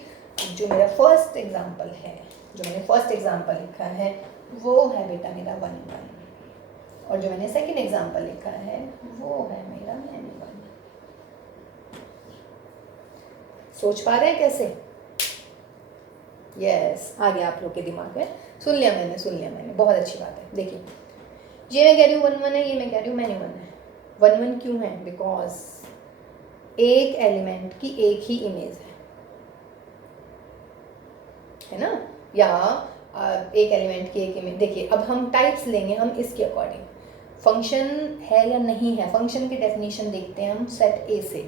जो मेरा फर्स्ट एग्जांपल है, जो मैंने फर्स्ट एग्जांपल लिखा है वो है बेटा मेरा 1 1, और जो मैंने सेकंड एग्जांपल लिखा है वो है मेरा मैनी 1। सोच पा रहे हैं कैसे? यस, आ गया आप लोग के दिमाग में। सुन लिया मैंने, बहुत अच्छी बात है। देखिए ये मैं कह रही हूँ 1 1 है, ये मैं कह रही हूँ मैनी 1 है। 1 1 क्यों है? बिकॉज एक एलिमेंट की एक ही इमेज है ना, या एक एलिमेंट की एक इमेज। देखिए अब हम टाइप्स लेंगे हम इसके अकॉर्डिंग, फंक्शन है या नहीं है। फंक्शन की डेफिनेशन देखते हैं हम सेट ए से,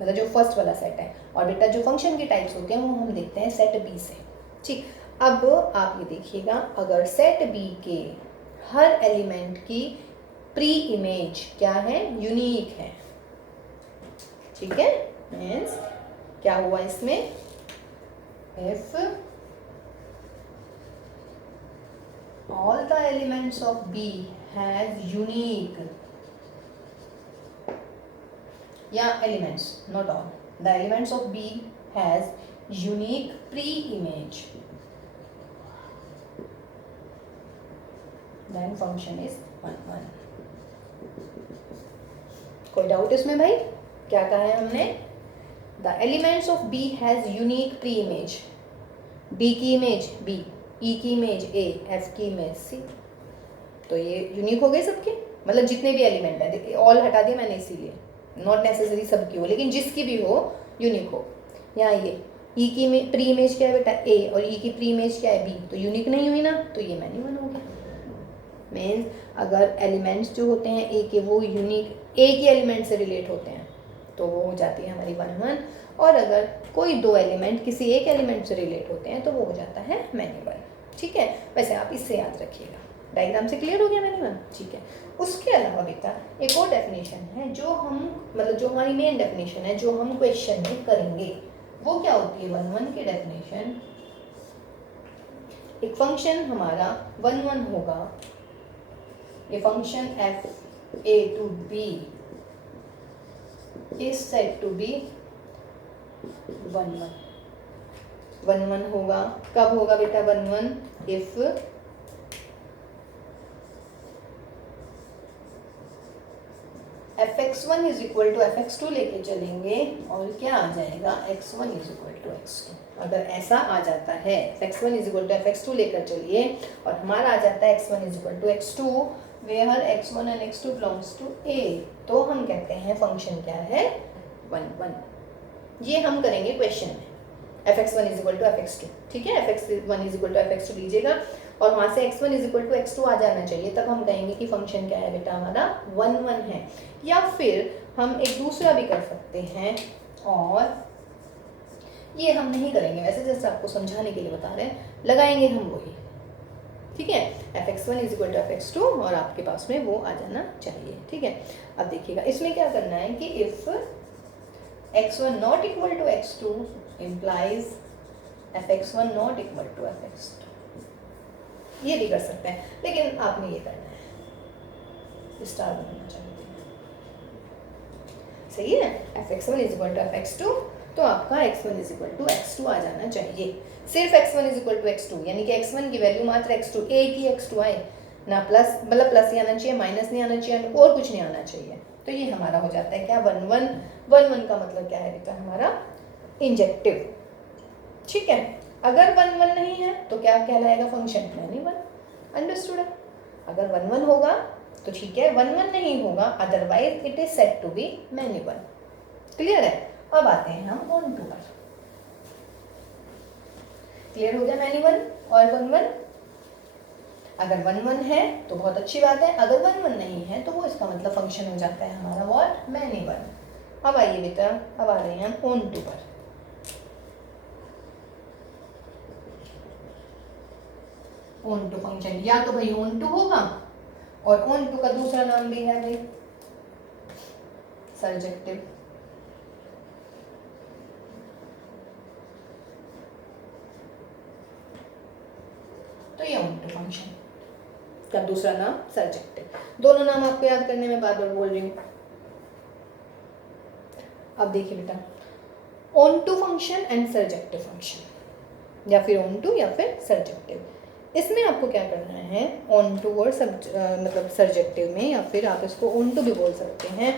मतलब जो फर्स्ट वाला सेट है, और बेटा जो फंक्शन की टाइप्स होते हैं वो हम देखते हैं सेट बी से। ठीक, अब आप ये देखिएगा, अगर सेट बी के हर एलिमेंट की प्री इमेज क्या है? यूनिक है। ठीक है, मीन्स क्या हुआ इसमें? If all the elements of B has unique, yeah, elements, not all, the elements of B has unique pre-image, then function is 1 1। कोई डाउट इसमें भाई? क्या कहा है हमने? the elements of B has unique pre-image, B की इमेज B, E की इमेज A, F की इमेज C। तो ये यूनिक हो गए सबके, मतलब जितने भी एलिमेंट है। देखिए ऑल हटा दिया मैंने इसीलिए, नॉट नेसेसरी सबकी हो, लेकिन जिसकी भी हो यूनिक हो। यहाँ ये E की प्री इमेज क्या है बेटा? A, और E की प्री इमेज क्या है? B, तो यूनिक नहीं हुई ना, तो ये मैनी 1 हो गया। मीन्स अगर एलिमेंट्स जो होते हैं A के वो यूनिक A के एलिमेंट से रिलेट होते हैं तो वो हो जाती है हमारी 1 1, और अगर कोई दो एलिमेंट किसी एक एलिमेंट से रिलेट होते हैं तो वो हो जाता है मैनी 1। ठीक है, वैसे आप इससे याद रखिएगा। डायग्राम से क्लियर हो गया मैनी 1? ठीक है। उसके अलावा बेटा एक और डेफिनेशन है जो हम, मतलब जो हमारी मेन डेफिनेशन है जो हम क्वेश्चन में करेंगे, वो क्या होती है? 1 1 की डेफिनेशन, एक फंक्शन हमारा 1 1 होगा, ये function f a to b is said to be 1 1। 1 1 होगा, कब होगा बेटा 1 1? If fx1 is equal to fx2 लेके चलेंगे और क्या आ जाएगा? x1 is equal to x2। अगर ऐसा आ जाता है, x1 is equal to fx2 लेकर चलिए और हमारा आ जाता है x1 is equal to x2 where x1 and x2 belongs to a, तो हम कहते हैं फंक्शन क्या है? 1 1। ये हम करेंगे क्वेश्चन में, fx1 is equal to fx2। ठीक है, fx1 is equal to fx2 लीजिएगा और वहाँ से x1 is equal to x2 आ जाना चाहिए, तब हम कहेंगे कि फंक्शन क्या है बेटा? हमारा 1 1 है। या फिर हम एक दूसरा भी कर सकते हैं, और ये हम नहीं करेंगे वैसे, जैसे आपको समझाने के लिए बता रहे हैं, लगाएंगे हम वही। ठीक है, fx1 is equal to fx2 और आपके पास में वो आ जाना चाहिए। ठीक है, अब देखिएगा इसमें क्या करना है कि if x1 not equal to x2 implies fx1 not equal to fx2, ये भी कर सकते हैं, लेकिन आपने ये करना है, स्टार बनाना चाहिए। सही है, fx1 is equal to fx2, तो आपका x1 is equal to x2 आ जाना चाहिए। सिर्फ x1 is equal to x2, यानी कि x1 की वैल्यू मात्र x2, एक ही x2 आए ना, प्लस मतलब प्लस ही आना चाहिए, माइनस नहीं आना चाहिए, और कुछ नहीं आना चाहिए। तो ये हमारा हो जाता है क्या? 1 1। 1 1 का मतलब क्या है बेटा? हमारा इंजेक्टिव। ठीक है, अगर 1 1 नहीं है तो क्या कहलाएगा? Function many 1। अंडरस्टूड है? अगर 1 1 होगा तो ठीक है, 1 1 नहीं होगा, otherwise it is said to be many 1। Clear है? अब आते हैं हम ऑन टू पर। क्लियर हो गया मैनी 1 और 1 1? अगर 1 1 है तो बहुत अच्छी बात है, अगर 1 1 नहीं है तो वो इसका मतलब फंक्शन हो जाता है हमारा व्हाट? मैनी 1। अब आइए बेटा, अब आ रहे हैं हम ऑन टू पर। ऑन टू फंक्शन या तो भाई ऑन टू होगा, और ऑन टू का दूसरा नाम भी है भाई सर्जेक्टिव। तो ये ऑन टू फंक्शन का दूसरा नाम सर्जेक्टिव। दोनों नाम आपको याद करने में बार बार बोल रही हूँ। अब देखिए बेटा, onto function and surjective function, या फिर ऑन टू या फिर सर्जेक्टिव, इसमें आपको क्या करना है, ऑन टू और मतलब सर्जेक्टिव में, या फिर आप इसको ऑन टू भी बोल सकते हैं।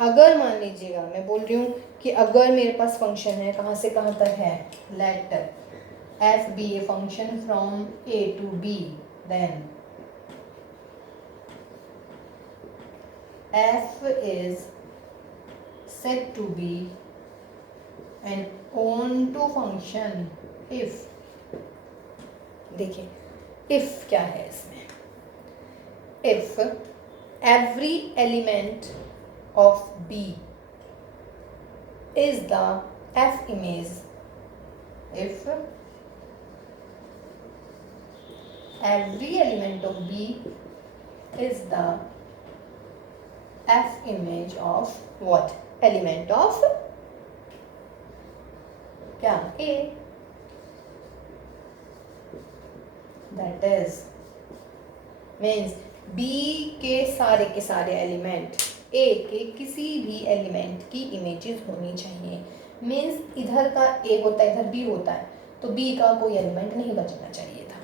अगर मान लीजिएगा मैं बोल रही हूँ कि अगर मेरे पास फंक्शन है, कहाँ से कहाँ तक है, let F be a function from A to B, then f is said to be an onto function if, देखिए if क्या है इसमें, if every element of B is the f image, if every element of B is the f image of what, element of क्या, A, that is means B के सारे एलिमेंट A के किसी भी एलिमेंट की इमेजेस होनी चाहिए। मीन्स इधर का A होता है, इधर B होता है, तो B का कोई एलिमेंट नहीं बचना चाहिए था,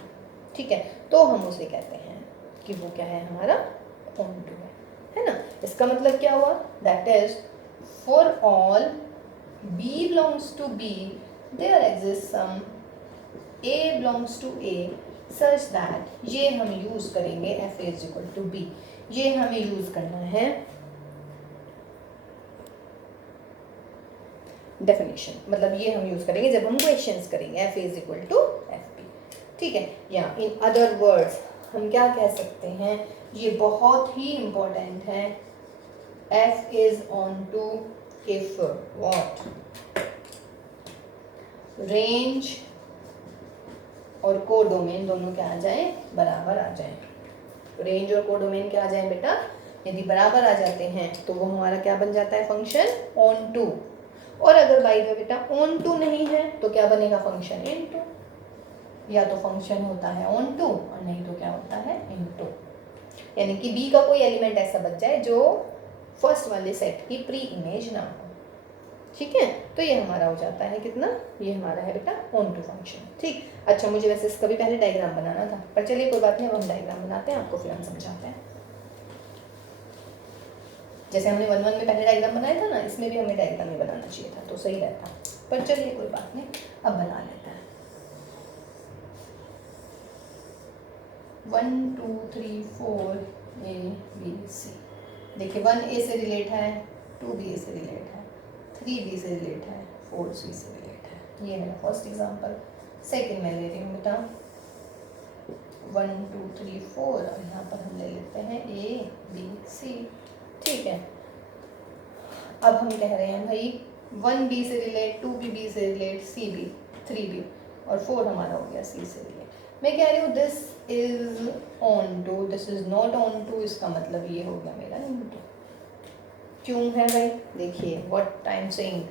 ठीक है। तो हम उसे कहते हैं कि वो क्या है, हमारा ऑन टू है ना। इसका मतलब क्या हुआ, that is for all B belongs to B there exists some A belongs to A such that, ये हम यूज करेंगे f is equal to B, ये हमें यूज करना है डेफिनेशन, मतलब ये हम यूज करेंगे जब हम क्वेश्चंस करेंगे, f is equal to fp, ठीक है। या इन अदर वर्ड्स हम क्या कह सकते हैं, ये बहुत ही इंपॉर्टेंट है, f is on to if what, range और कोडोमेन दोनों क्या आ जाए, बराबर आ जाए। रेंज और कोडोमेन क्या आ जाए बेटा, यदि बराबर आ जाते हैं तो वो हमारा क्या बन जाता है, फंक्शन ऑन टू। और अगर बाई द वे बेटा ऑन टू नहीं है तो क्या बनेगा, फंक्शन इन टू। या तो फंक्शन होता है ऑन टू और नहीं तो क्या होता है, इन टू। यानी कि बी का कोई एलिमेंट ऐसा बच जाए जो फर्स्ट वाले सेट की प्री इमेज ना हो, ठीक है। तो ये हमारा हो जाता है कितना, ये हमारा है बेटा ऑन टू फंक्शन, ठीक। अच्छा, मुझे वैसे इसका भी पहले डायग्राम बनाना था, पर चलिए कोई बात नहीं, अब हम डायग्राम बनाते हैं, आपको फिर हम समझाते हैं। जैसे हमने 1-1 में पहले डायग्राम बनाया था ना, इसमें भी हमें डायग्राम ही बनाना चाहिए था तो सही रहता, पर चलिए कोई बात नहीं, अब बना लेते हैं। 1 2 3 4 A B C, देखिए 1 A से रिलेट है, 2 B से रिलेट है, 3 B से रिलेट है, 4 C से रिलेट है। ये मेरा फर्स्ट एग्जांपल। सेकंड में ले रही हूँ बेटा 1 2 3 4 और यहाँ पर हम ले लेते हैं A B C, ठीक है। अब हम कह रहे हैं भाई 1 B से रिलेट, 2 B से रिलेट, C B 3 B और 4 हमारा हो गया C से रिलेट। मैं कह रही हूँ this is onto, this is not onto, इसका मतलब ये हो गया मेरा इन टू। क्यों है भाई, देखिए व्हाट आई एम सेइंग,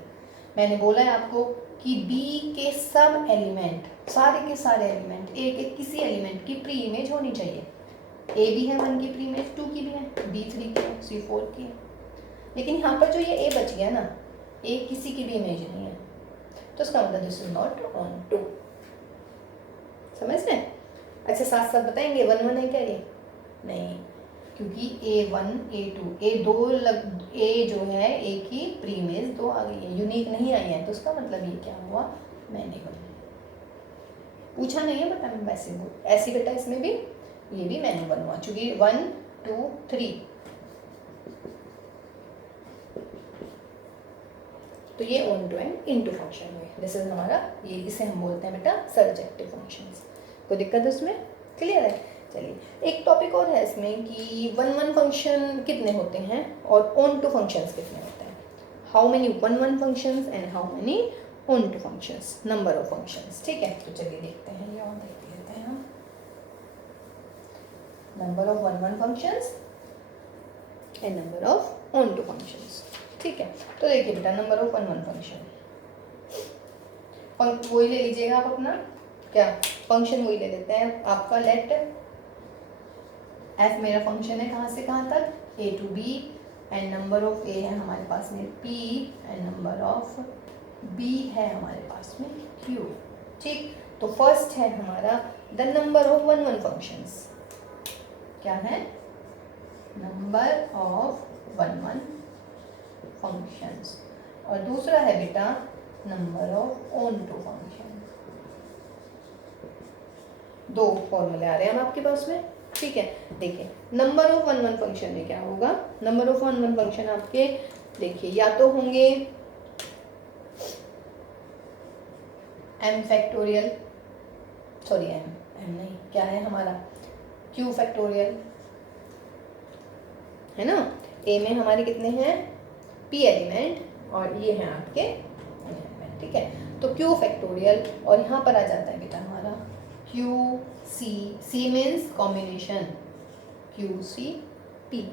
मैंने बोला है आपको कि B के सब एलिमेंट, सारे के सारे एलिमेंट A के किसी एलिमेंट की प्री इमेज होनी चाहिए। A भी है 1 की प्री इमेज, 2 की भी है, B 3 की है, C 4 की है। लेकिन यहाँ पर जो ये A बच गया ना, A किसी की भी इमेज नहीं है, तो इसका मतलब this is not onto. समझ रहे हैं? अच्छा, साथ साथ बताएंगे 1-1 है क्या ये? नहीं, क्योंकि A1 A2 A जो है A की प्री इमेज 2 आ गई है, यूनिक नहीं आई है, तो उसका मतलब ये क्या हुआ, मैंने पूछा नहीं है बता, मैं वैसे बोल ऐसी बेटा, इसमें भी ये भी मैंने बनवा चुकी 1 2 3, तो ये onto and into function हुए। दिस इज हमारा, ये इसे हम बोलते हैं बेटा सर्जेक्टिव फंक्शंस। कोई दिक्कत है उसमें? क्लियर है? चलिए, एक टॉपिक और है इसमें कि 1-1 फंक्शन कितने होते हैं और ऑन टू फंक्शंस कितने होते हैं। How many 1-1 functions and how many onto functions, number of functions, ठीक है। तो चलिए देखते हैं, ये और देख लेते हैं हम number of 1-1 functions and number of onto functions, ठीक है। तो देखिए बेटा, नंबर ऑफ 1-1 फंक्शन वही ले लीजिएगा आप अपना क्या, फंक्शन वही ले लेते हैं आपका, लेट एफ मेरा फंक्शन है कहाँ से कहाँ तक, A to B, and number of A है हमारे पास में P, and number of B है हमारे पास में क्यू। ठीक, तो फर्स्ट है हमारा the number of one one functions, क्या है, number of one one functions, और दूसरा है बेटा number of onto function. दो फॉर्मूले आ रहे हैं अब आपके पास में, ठीक है। देखिए number of one one function में क्या होगा, number of one one function आपके देखिए या तो होंगे एम फैक्टोरियल, सॉरी एम नहीं, क्या है हमारा क्यू फैक्टोरियल, है ना। ए में हमारे कितने हैं, पी एलिमेंट, और ये हैं आपके एलिमेंट, ठीक है। तो क्यू फैक्टोरियल, और यहाँ पर आ जाता है बेटा हमारा Q C, C means combination, Q C P,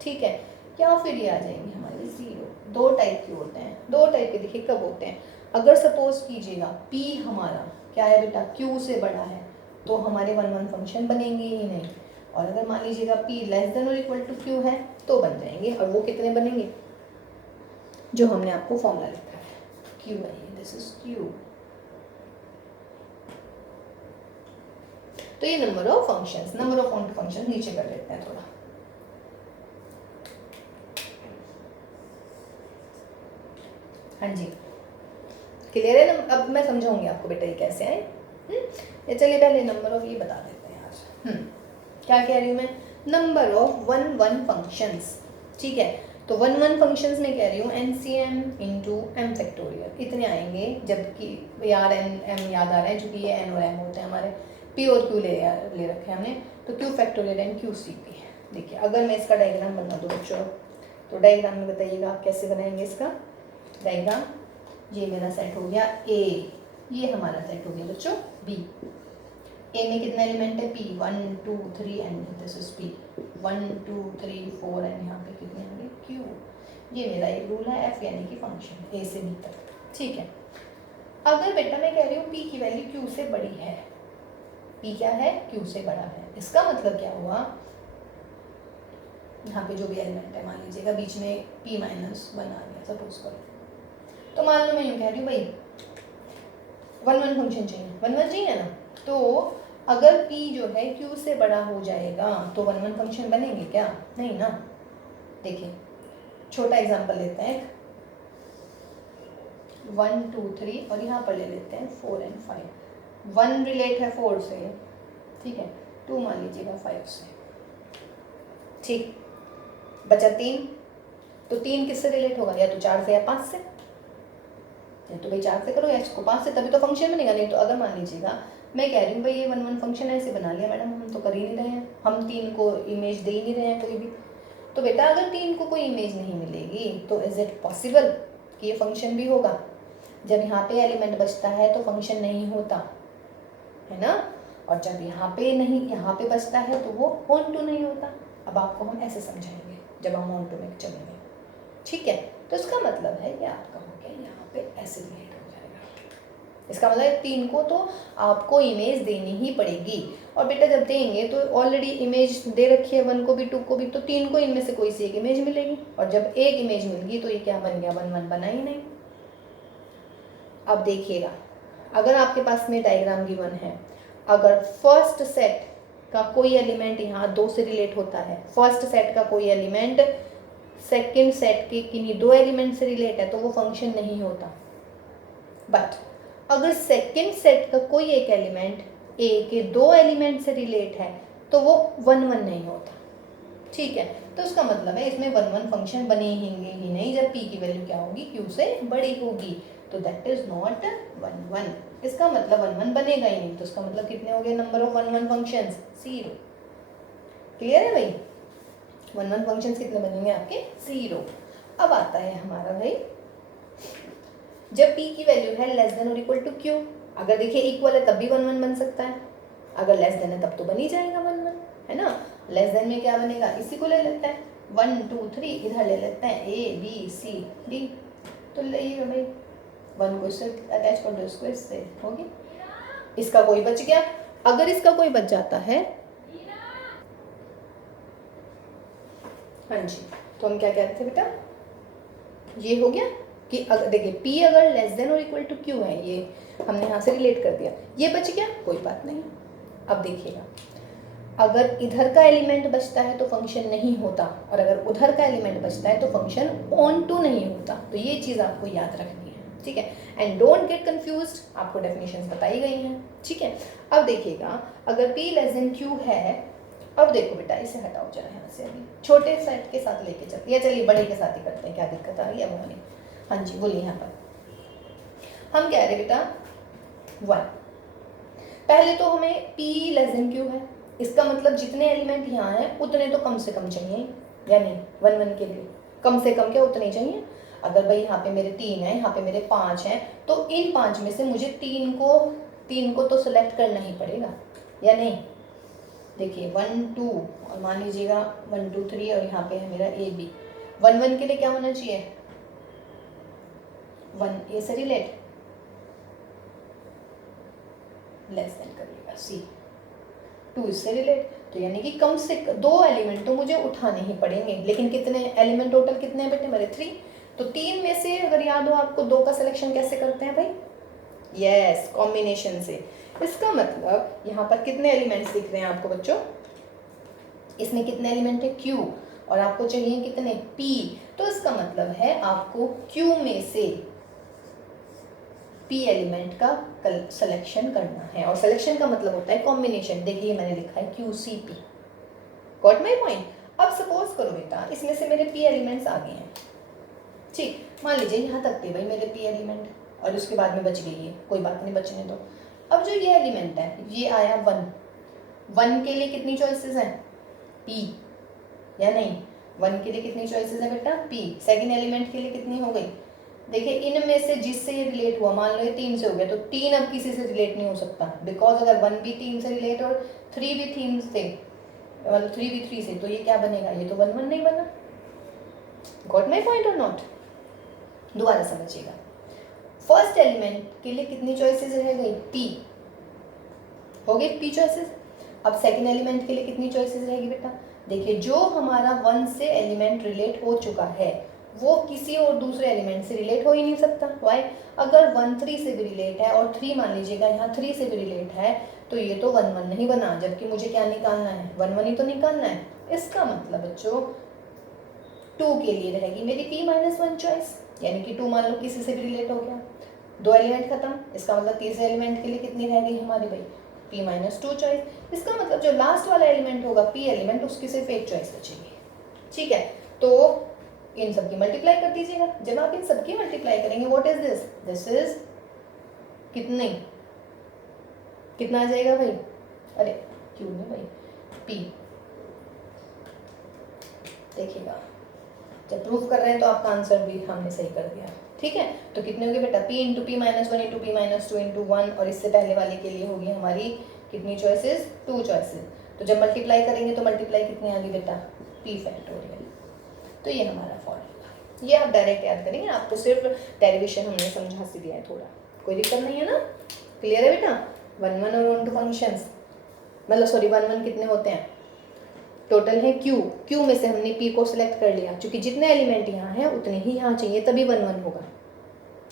ठीक है। या फिर ये आ जाएंगे हमारे जीरो। दो टाइप के होते हैं, दो टाइप के देखिए कब होते हैं, अगर सपोज कीजिएगा पी हमारा क्या है बेटा, क्यू से बड़ा है, तो हमारे वन वन फंक्शन बनेंगे ही नहीं, और अगर मान लीजिएगा पी लेस देन और इक्वल टू क्यू है तो बन जाएंगे, और वो कितने बनेंगे, जो हमने आपको फॉर्मूला लिखा है, क्यू है, दिस इज क्यू। तो ये number of functions, number of on function नीचे कर लेते हैं थोड़ा। हाँ जी, क्लियर है ना। अब मैं समझाऊंगी आपको बेटा ये कैसे आए। ये चलिए पहले नंबर ऑफ ये बता देते हैं आज। क्या कह रही हूँ मैं, number of one one functions, ठीक है। तो वन वन फंक्शंस में कह रही हूँ एनसीएम इंटू एम फैक्टोरियल, इतने आएंगे, जबकि यार एन एम याद आ रहा है क्योंकि ये एन और एम होते हैं हमारे, पी और क्यू ले रखे हैं हमने, तो Q factorial and Q C P. देखिए अगर मैं इसका डायग्राम बना दूँ बच्चों, तो डायग्राम में बताइएगा आप कैसे बनाएंगे इसका डायग्राम। ये मेरा सेट हो गया ए, ये हमारा सेट हो गया बच्चों बी। ए में कितना एलिमेंट है, P, 1 2 3 and this is P, 1 2 3 4, and यहाँ पे कितने होंगे क्यू। ये मेरा एक रूल है एफ यानी कि फंक्शन ए से बी तक, ठीक है। अगर बेटा मैं कह रही हूँ पी की वैल्यू क्यू से बड़ी है, पी क्या है, क्यू से बड़ा है, इसका मतलब क्या हुआ, यहाँ पे जो भी एलिमेंट है मान लीजिएगा बीच में p माइनस 1 आ गया सपोज करो, तो मान लो मैं यूँ कह रही हूँ भाई वन वन फंक्शन चाहिए, वन वन चाहिए ना, तो अगर p जो है q से बड़ा हो जाएगा तो वन वन फंक्शन बनेंगे क्या, नहीं ना। देखिए छोटा एग्जांपल लेते हैं, 1 2 3 और यहाँ पर ले लेते हैं 4 एंड 5, 1 रिलेट है 4 से, ठीक है, 2 मान लीजिएगा 5 से, ठीक, बचा 3, तो 3 किससे रिलेट होगा, या तो 4 से या 5 से, या तो भाई 4 से करो या इसको 5 से, तभी तो फंक्शन बनेगा। नहीं तो अगर मान लीजिएगा मैं कह रही हूँ भाई ये वन वन फंक्शन ऐसे बना लिया मैडम, हम तो कर ही नहीं रहे हैं, हम 3 को इमेज दे ही नहीं रहे हैं कोई भी, तो बेटा अगर 3 को कोई इमेज नहीं मिलेगी तो इज इट पॉसिबल कि ये फंक्शन भी होगा। जब यहाँ पे एलिमेंट बचता है तो फंक्शन नहीं होता है ना, और जब यहाँ पे नहीं, यहाँ पे बचता है तो वो ऑन टू नहीं होता। अब आपको हम ऐसे समझाएंगे जब हम ऑन टू में चलेंगे, ठीक है। तो इसका मतलब है कि आपका हो गया यहाँ पे ऐसे रिलेट हो जाएगा, इसका मतलब 3 को तो आपको इमेज देनी ही पड़ेगी, और बेटा जब देंगे तो ऑलरेडी इमेज दे रखी है 1 को भी 2 को भी, तो 3 को इनमें से कोई सी एक इमेज मिलेगी, और जब एक इमेज मिल गई तो ये क्या बन गया, 1 1 बना ही नहीं। अब देखिएगा अगर आपके पास में डायग्राम गिवन है, अगर फर्स्ट सेट का कोई एलिमेंट यहाँ 2 से रिलेट होता है, फर्स्ट सेट का कोई एलिमेंट सेकंड सेट के किन्हीं 2 एलिमेंट से रिलेट है तो वो फंक्शन नहीं होता। बट अगर सेकंड सेट का कोई एक एलिमेंट ए के 2 एलिमेंट से रिलेट है तो वो 1 1 नहीं होता, ठीक है। तो उसका मतलब है इसमें 1 1 फंक्शन बनेंगे ही नहीं जब p की वैल्यू क्या होगी, q से बड़ी होगी, तो दैट इज नॉट 1 1, इसका मतलब 1 1 बनेगा ही नहीं। तो इसका मतलब कितने हो गए नंबर ऑफ 1 1 फंक्शंस, 0। क्लियर है भाई, 1 1 फंक्शंस कितने बनेंगे आपके, 0। अब आता है हमारा भाई जब p की वैल्यू है लेस देन और इक्वल टू q, अगर देखिए इक्वल है तब भी 1 1 बन सकता है, अगर लेस देन है तब तो बन ही जाएगा 1 1, है ना। लेस देन में क्या बनेगा, इसी को ले लेते हैं, 1 2 3 इधर ले लेते हैं a b c d, तो ले भाई 1 को इससे अटैच कर दो, इसको इससे होगी, इसका कोई बच गया। अगर इसका कोई बच जाता है, हाँ जी, तो हम क्या कहते थे बेटा, ये हो गया कि अगर देखिए P अगर लेस देन और इक्वल टू Q है, ये हमने यहाँ से रिलेट कर दिया, ये बच गया, कोई बात नहीं। अब देखिएगा, अगर इधर का एलिमेंट बचता है तो फंक्शन नहीं होता, और अगर उधर का एलिमेंट बचता है तो फंक्शन ऑन टू नहीं होता। तो ये चीज़ आपको याद रखनी है, ठीक है। एंड डोंट गेट कंफ्यूज्ड, आपको डेफिनेशंस बताई गई हैं, ठीक है। अब देखिएगा, अगर P लेस देन Q है, अब देखो बेटा, इसे हटाओ जरा यहाँ से, अभी छोटे सेट के साथ लेके चलते हैं, चलिए बड़े के साथ ही करते हैं, क्या दिक्कत आ रही है मोहनी। हाँ जी बोलिए, यहाँ पर हम कह रहे बेटा 1, पहले तो हमें P लेस देन Q है, इसका मतलब जितने एलिमेंट यहाँ हैं उतने तो कम से कम चाहिए, यानी 1 1 के लिए कम से कम क्या उतने चाहिए। अगर भाई यहाँ पे मेरे 3 हैं, यहाँ पे मेरे 5 हैं, तो इन 5 में से मुझे 3 को तो सिलेक्ट करना ही पड़ेगा, या नहीं। देखिए 1 2 और मान लीजिएगा 1 2 3 और यहाँ पे है मेरा AB। 1 1 के लिए क्या होना चाहिए, 1 A से रिलेट, लेस देन करिएगा C, 2 इससे रिलेट, तो यानी कि कम से 2 एलिमेंट तो मुझे उठाने ही पड़ेंगे। लेकिन कितने एलिमेंट टोटल कितने हैं बेटे मेरे 3, तो 3 में से अगर याद हो आपको 2 का सिलेक्शन कैसे करते हैं भाई, यस कॉम्बिनेशन से। इसका मतलब यहाँ पर कितने एलिमेंट्स दिख रहे हैं आपको बच्चों, इसमें कितने एलिमेंट है Q, और आपको चाहिए कितने P, तो इसका मतलब है आपको Q में से P एलिमेंट का सिलेक्शन करना है, और सिलेक्शन का मतलब होता है कॉम्बिनेशन। देखिए मैंने लिखा है QCP, गॉट माय पॉइंट। अब सपोज करो बेटा इसमें से मेरे P एलिमेंट्स आ गए हैं, ठीक, मान लीजिए यहाँ तक थे भाई मेरे P एलिमेंट, और उसके बाद में बच गई है, कोई बात नहीं बचने दो। अब जो ये एलिमेंट है ये आया 1 के लिए कितनी चॉइसेस हैं P, या नहीं, 1 के लिए कितनी चॉइसेस है बेटा P। सेकंड एलिमेंट के लिए कितनी हो गई, देखिए इनमें से जिससे ये रिलेट हुआ, मान लो ये 3 से हो गया, तो 3 अब किसी से रिलेट नहीं हो सकता, बिकॉज अगर 1 भी 3 से रिलेट और 3 भी 3 से, मतलब 3 भी 3 से, तो ये क्या बनेगा, ये तो 1 1 नहीं बना। गॉट माई पॉइंट और नॉट, दोबारा समझिएगा। फर्स्ट एलिमेंट के लिए कितनी चॉइसेस रह गई P, हो गई P चॉइसेस। अब सेकंड एलिमेंट के लिए कितनी चॉइसेस रहेगी बेटा, देखिए जो हमारा 1 से एलिमेंट रिलेट हो चुका है वो किसी और दूसरे एलिमेंट से रिलेट हो ही नहीं सकता। वाई, अगर 1 3 से भी रिलेट है और 3 मान लीजिएगा यहाँ 3 से भी रिलेट है, तो ये तो 1 1 नहीं बना, जबकि मुझे क्या निकालना है, 1 1 ही तो निकालना है। इसका मतलब बच्चों 2 के लिए रहेगी मेरी P-1 चॉइस, यानी कि 2 मान लो किसी से भी रिलेट हो गया, 2 एलिमेंट खत्म। इसका मतलब तीसरे एलिमेंट के लिए कितनी रह गई हमारी भाई P-2 चॉइस। इसका मतलब जो लास्ट वाला एलिमेंट होगा P एलिमेंट, उसकी सिर्फ एक चॉइस बचेगी, ठीक है। तो इन सबकी मल्टीप्लाई कर दीजिएगा। जब आप इन सबकी मल्टीप्लाई करेंगे, what is this, this is कितने, कितना आ जाएगा भाई, अरे क्यों नहीं भाई P, देखिएगा जब प्रूफ कर रहे हैं तो आपका आंसर भी हमने सही कर दिया, ठीक है। तो कितने हो गए बेटा P into P-1 into P-2 into 1, और इससे पहले वाले के लिए होगी हमारी कितनी चॉइसेस, 2 चॉइसेस। तो जब मल्टीप्लाई करेंगे तो मल्टीप्लाई कितनी आ गई बेटा P फैक्टोरियल। तो ये हमारा फॉर्मूला, ये आप डायरेक्ट याद करेंगे, आपको सिर्फ डेरिवेशन हमने समझा सी दिया है थोड़ा, कोई दिक्कत नहीं है ना, क्लियर है बेटा। 1 1 और 1 2 फंक्शंस, मतलब सॉरी 1 1 कितने होते हैं, टोटल है Q में से हमने P को सिलेक्ट कर लिया, क्योंकि जितने एलिमेंट यहाँ हैं उतने ही यहाँ चाहिए, तभी 1 1 होगा,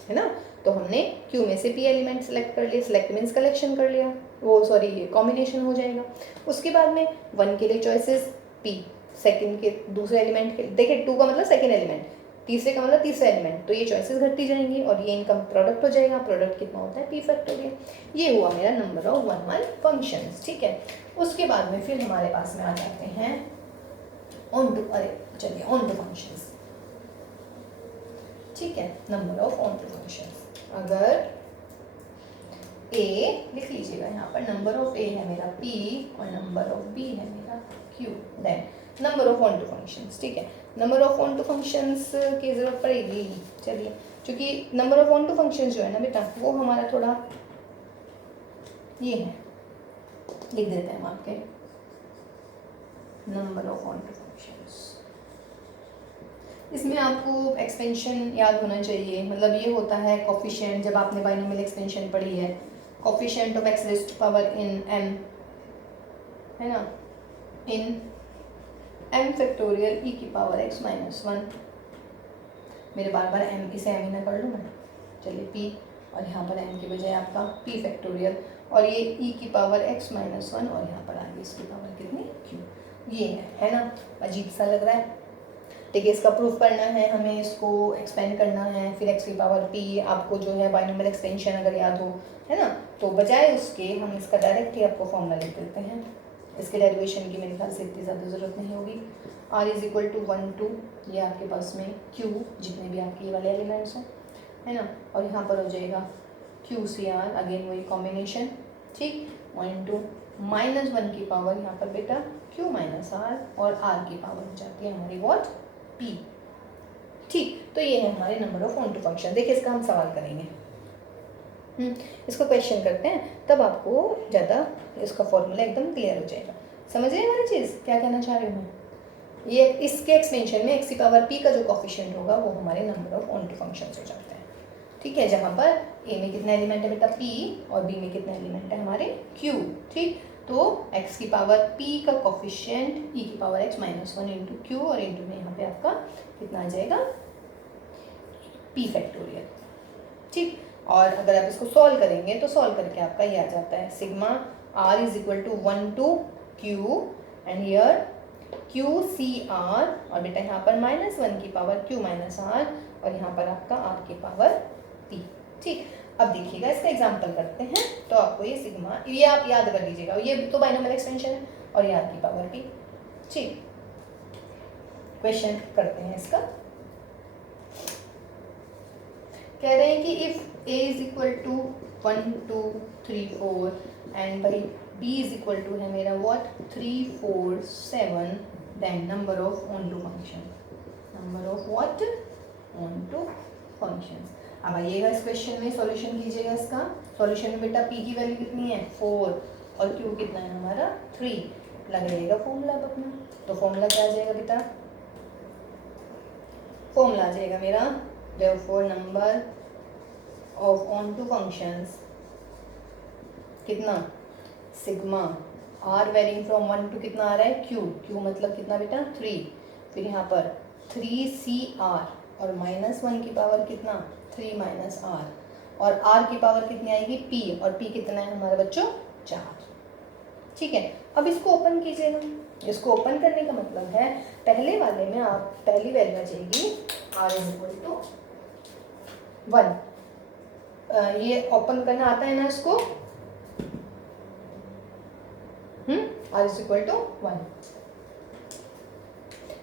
है ना। तो हमने Q में से P एलिमेंट सेलेक्ट कर लिए, सेलेक्ट मीन्स कलेक्शन कर लिया, वो सॉरी कॉम्बिनेशन हो जाएगा। उसके बाद में 1 के लिए चॉइसेस P, सेकंड के दूसरे एलिमेंट के, देखिए 2 का मतलब सेकंड एलिमेंट, तीसरे का मतलब तीसरा एलिमेंट, तो ये चॉइसेस घटती जाएंगी और ये इनका प्रोडक्ट हो जाएगा। प्रोडक्ट कितना होता है P फैक्टोरियल। ये हुआ मेरा नंबर ऑफ 1 1 फंक्शंस, ठीक है। उसके बाद में फिर हमारे पास में आ जाते हैं ऑन टू, अरे चलिए ऑन टू फंक्शंस, ठीक है। Number of onto functions, अगर A लिख लीजिएगा यहाँ पर, नंबर ऑफ A है मेरा P और नंबर ऑफ B है मेरा Q, then number of onto functions, ठीक है। Number of onto functions की जरूरत पड़ेगी, चलिए, क्योंकि number of onto functions जो है ना बेटा वो हमारा थोड़ा ये है, लिख देते हैं हम आपके, number of onto functions. इसमें आपको एक्सपेंशन याद होना चाहिए, मतलब ये होता है कोफिशिएंट, जब आपने बाइनोमियल एक्सपेंशन पढ़ी है coefficient of X raise to power in m, है ना, इन m फैक्टोरियल e की पावर x माइनस 1, मेरे बार बार m इसे m ही ना कर लूँ मैं, चलिए p, और यहाँ पर m की बजाय आपका p फैक्टोरियल, और ये e की पावर x माइनस 1, और यहाँ पर आगे इसकी पावर कितनी q, ये है ना, अजीब सा लग रहा है। ठीक है, इसका प्रूफ करना है हमें, इसको एक्सपेंड करना है, फिर x की पावर p, आपको जो है बाइनोमियल एक्सपेंशन अगर याद हो, है ना, तो बजाय उसके हम इसका डायरेक्ट ही आपको फॉर्मूला लिख देते हैं। इसके डेरिवेशन की मेरे ख्याल से इतनी ज़्यादा ज़रूरत नहीं होगी। r इज इक्वल टू 1 2, ये आपके पास में q, जितने भी आपके ये वाले एलिमेंट्स हैं, है ना, और यहाँ पर हो जाएगा q सी r, अगेन वही कॉम्बिनेशन, ठीक, 1 2 माइनस 1 की पावर यहाँ पर बेटा q माइनस r, और r की पावर हो जाती है हमारी व्हाट, p। ठीक, तो ये है हमारे number of onto function. देखिए इसका हम सवाल करेंगे, इसको क्वेश्चन करते हैं, तब आपको ज़्यादा इसका फॉर्मूला एकदम क्लियर हो जाएगा। समझ रहे हैं वाली चीज़ क्या कहना चाह रही हूँ मैं, ये इसके एक्सपेंशन में x की पावर p का जो कोफिशिएंट होगा वो हमारे number of onto functions हो जाते हैं। ठीक है, जहाँ पर a में कितना एलिमेंट है बेटा p, और b में कितना एलिमेंट है हमारे q। ठीक, तो x की पावर p का कोफिशिएंट e की पावर x माइनस 1 इंटू क्यू, और इंटू में यहाँ पे आपका कितना आ जाएगा p फैक्टोरियल। ठीक, और अगर आप इसको सॉल्व करेंगे तो सॉल्व करके आपका ये आ जाता है sigma r is equal to 1 to q, and here q C r, और बेटा यहाँ पर माइनस 1 की पावर q माइनस r, और यहाँ पर आपका r की पावर p। ठीक, अब देखिएगा इसका एग्जांपल करते हैं, तो आपको ये सिग्मा, ये आप याद कर लीजिएगा, ये तो बाइनोमियल एक्सपेंशन है, और ये r की पावर p। ठीक, क्वेश्चन करते हैं इसका। कह रहे हैं कि if a is equal to 1 2 3 4 and by b is equal to है मेरा what 3 4 7, then number of onto function, number of what onto functions. अब आइएगा इस क्वेश्चन में सॉल्यूशन कीजिएगा इसका। सॉल्यूशन में बेटा p की वैल्यू कितनी है 4, और q कितना है हमारा 3, लग रहेगा फॉर्मूला अब अपना। तो फॉर्मूला क्या आ जाएगा बेटा, फॉर्मूला आ जाएगा मेरा therefore number of onto functions कितना, sigma r varying from 1 to कितना आ रहा है q, q मतलब कितना बेटा 3, फिर यहाँ पर 3cr, और माइनस 1 की पावर कितना 3 माइनस r, और r की पावर कितनी आएगी p, और p कितना है हमारे बच्चों 4। ठीक है, अब इसको ओपन कीजिएगा। इसको ओपन करने का मतलब है पहले वाले में आप पहली वैल्यू आ जाएगी r इज इक्वल टू 1, ये ओपन करना आता है ना इसको, r is equal to 1,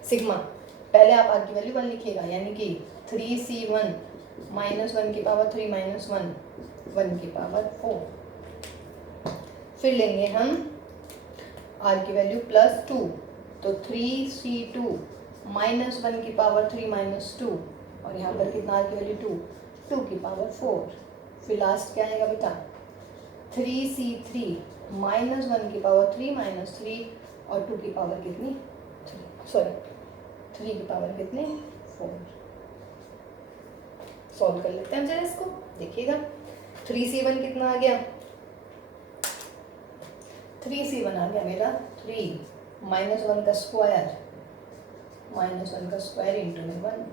sigma पहले आप r की वैल्यू 1 लिखिएगा, यानी कि 3c1 माइनस 1 की पावर 3 माइनस 1 1 की पावर 4, फिर लेंगे हम r की वैल्यू प्लस 2, तो 3c2 माइनस 1 की पावर 3 माइनस 2, और यहाँ पर कितना r की वैल्यू 2 की पावर 4, फिर लास्ट क्या आएगा बेटा 3c3 माइनस 1 की पावर 3 माइनस 3, और 2 की पावर कितनी 3 की पावर कितने 4। सॉल्व कर लेते हैं जरा इसको, देखिएगा 3c1 कितना आ गया 3c1 आ गया मेरा 3 माइनस 1 का स्क्वायर, माइनस 1 का स्क्वायर इंटू में 1,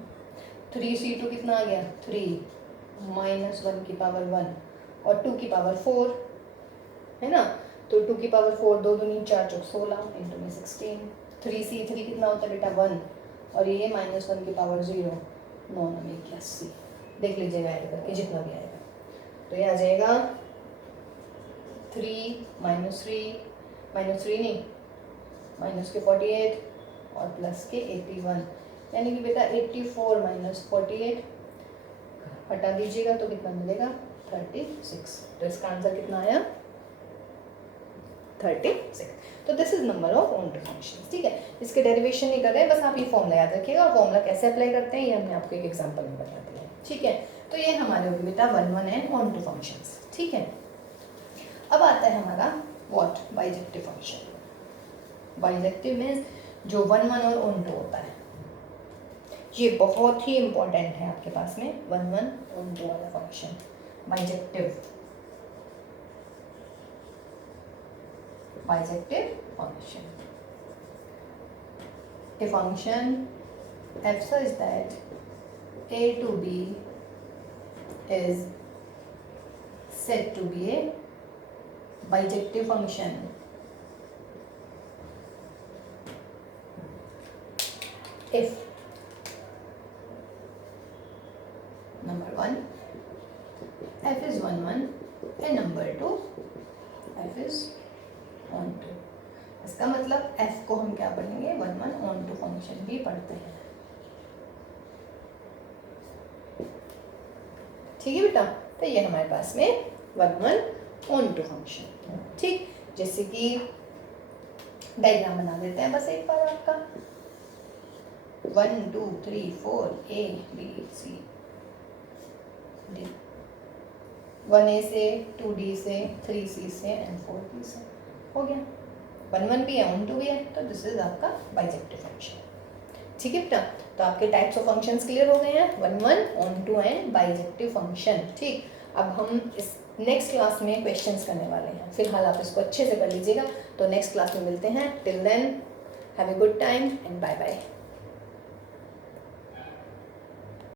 3c2 कितना आ गया 3 माइनस 1 की पावर 1, और 2 की पावर 4, है ना, तो 2 की पावर 4 2 दूनी 4 चौक 16 इंटू में 16, 3c3 कितना होता है बेटा 1, और ये माइनस 1 की पावर 0 9 में 81, देख लीजिएगा ऐड करके जितना भी आएगा, तो ये आ जाएगा 3 माइनस 3 नहीं माइनस के 48 और प्लस के 81, यानी कि बेटा 84 माइनस 48 हटा दीजिएगा तो कितना मिलेगा 36, तो इसका आंसर कितना आया 36। तो this is number of onto function. ठीक है, इसके डेरिवेशन नहीं कर रहे हैं, बस आप ये फॉर्मूला याद रखिएगा, और फॉर्मूला कैसे अप्लाई करते हैं ये हमने आपको एक एग्जांपल में बता दिया है। ठीक है, तो ये हमारे हो गए बेटा 1 1 एंड ऑन टू फंक्शंस। ठीक है, अब आता है हमारा what bijective function. Bijective means जो 1 1 और ऑन टू होता है, ये बहुत ही इंपॉर्टेंट है आपके पास में 1 1 ऑन टू वाला function bijective. Bijective function. A function f such that a to b is said to be a bijective function if number 1 f is 1 1 and number 2 f is on 2. इसका मतलब f को हम क्या पढ़ेंगे 1 1 on 2 फंक्शन भी पढ़ते हैं. ठीक है बेटा, तो ये हमारे पास में 1 1 on 2 फंक्शन. ठीक, जैसे कि डायग्राम बना देते हैं बस एक बार आपका 1 2 3 4 A B C D, 1A से 2D से 3C से एंड 4D से हो गया. 1 1 भी है, on 2 भी है, तो दिस इज आपका बाइजेक्टिव फंक्शन. ठीक है बेटा, तो आपके टाइप्स ऑफ फंक्शंस क्लियर हो गए हैं, 1 1 on 2 एंड बाइजेक्टिव फंक्शन. ठीक, अब हम इस नेक्स्ट क्लास में क्वेश्चंस करने वाले हैं. फिलहाल आप इसको अच्छे से कर लीजिएगा, तो नेक्स्ट क्लास में मिलते हैं. Till then have a good time and bye bye.